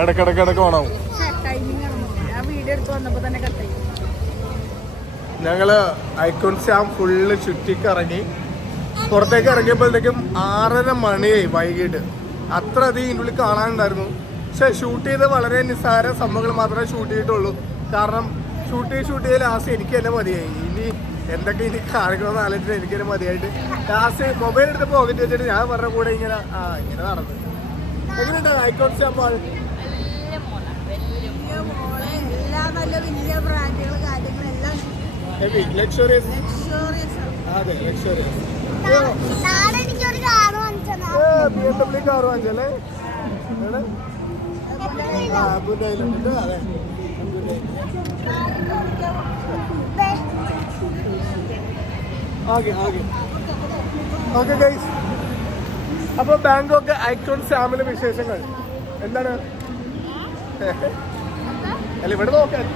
ഇടക്കിടക്ക് ഓണാവും. ഞങ്ങള് ഐക്കോൺ സ്റ്റാം ഫുള്ള് ചുറ്റിക്കറങ്ങി പുറത്തേക്ക് ഇറങ്ങിയപ്പോഴത്തേക്കും 6:30 മണിയായി വൈകിട്ട്. അത്ര അധികം ഇതിനുള്ളിൽ കാണാനുണ്ടായിരുന്നു. പക്ഷെ ഷൂട്ട് ചെയ്ത് വളരെ നിസ്സാര സംഭവങ്ങൾ മാത്രമേ ഷൂട്ട് ചെയ്തിട്ടുള്ളൂ. കാരണം ഷൂട്ട് ചെയ്ത് ലാസ്റ്റ് എനിക്ക് തന്നെ മതിയായി. ഇനി എന്തൊക്കെ ഇനി കാണിക്കണമെന്ന് ആലോചിച്ചിട്ട് എനിക്ക് തന്നെ മതിയായിട്ട് ലാസ്റ്റ് മൊബൈൽ എടുത്ത് പോക്കറ്റ് വെച്ചിട്ട് ഞാൻ പറഞ്ഞ കൂടെ ഇങ്ങനെ നടന്നു. എങ്ങനെയുണ്ട് ഐക്കോൺ സ്റ്റാം? ലക്ഷറിയസ്. അതെ ലക്ഷറിയസ്. BMW കാർ വാങ്ങിച്ചല്ലേ? അബുന്റെ കയ്യിലുണ്ട്. അതെ, ഓക്കെ ഗൈസ്. അപ്പൊ ബാങ്കോക്ക് ഐക്കോൺ സാമിലെ വിശേഷങ്ങൾ എന്താണ്? അല്ല ഇവിടെ നോക്കാൻ.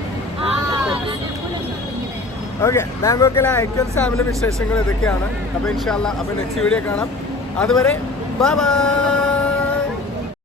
ഓക്കെ, ബാങ്കോക്കിലെ ഐക്കോൺ സാമിലെ വിശേഷങ്ങൾ ഇതൊക്കെയാണ്. അപ്പൊ ഇൻഷാല്ലാ അപ്പൊ നെക്സ്റ്റ് വീഡിയോ കാണാം. അതുവരെ ബൈ ബൈ.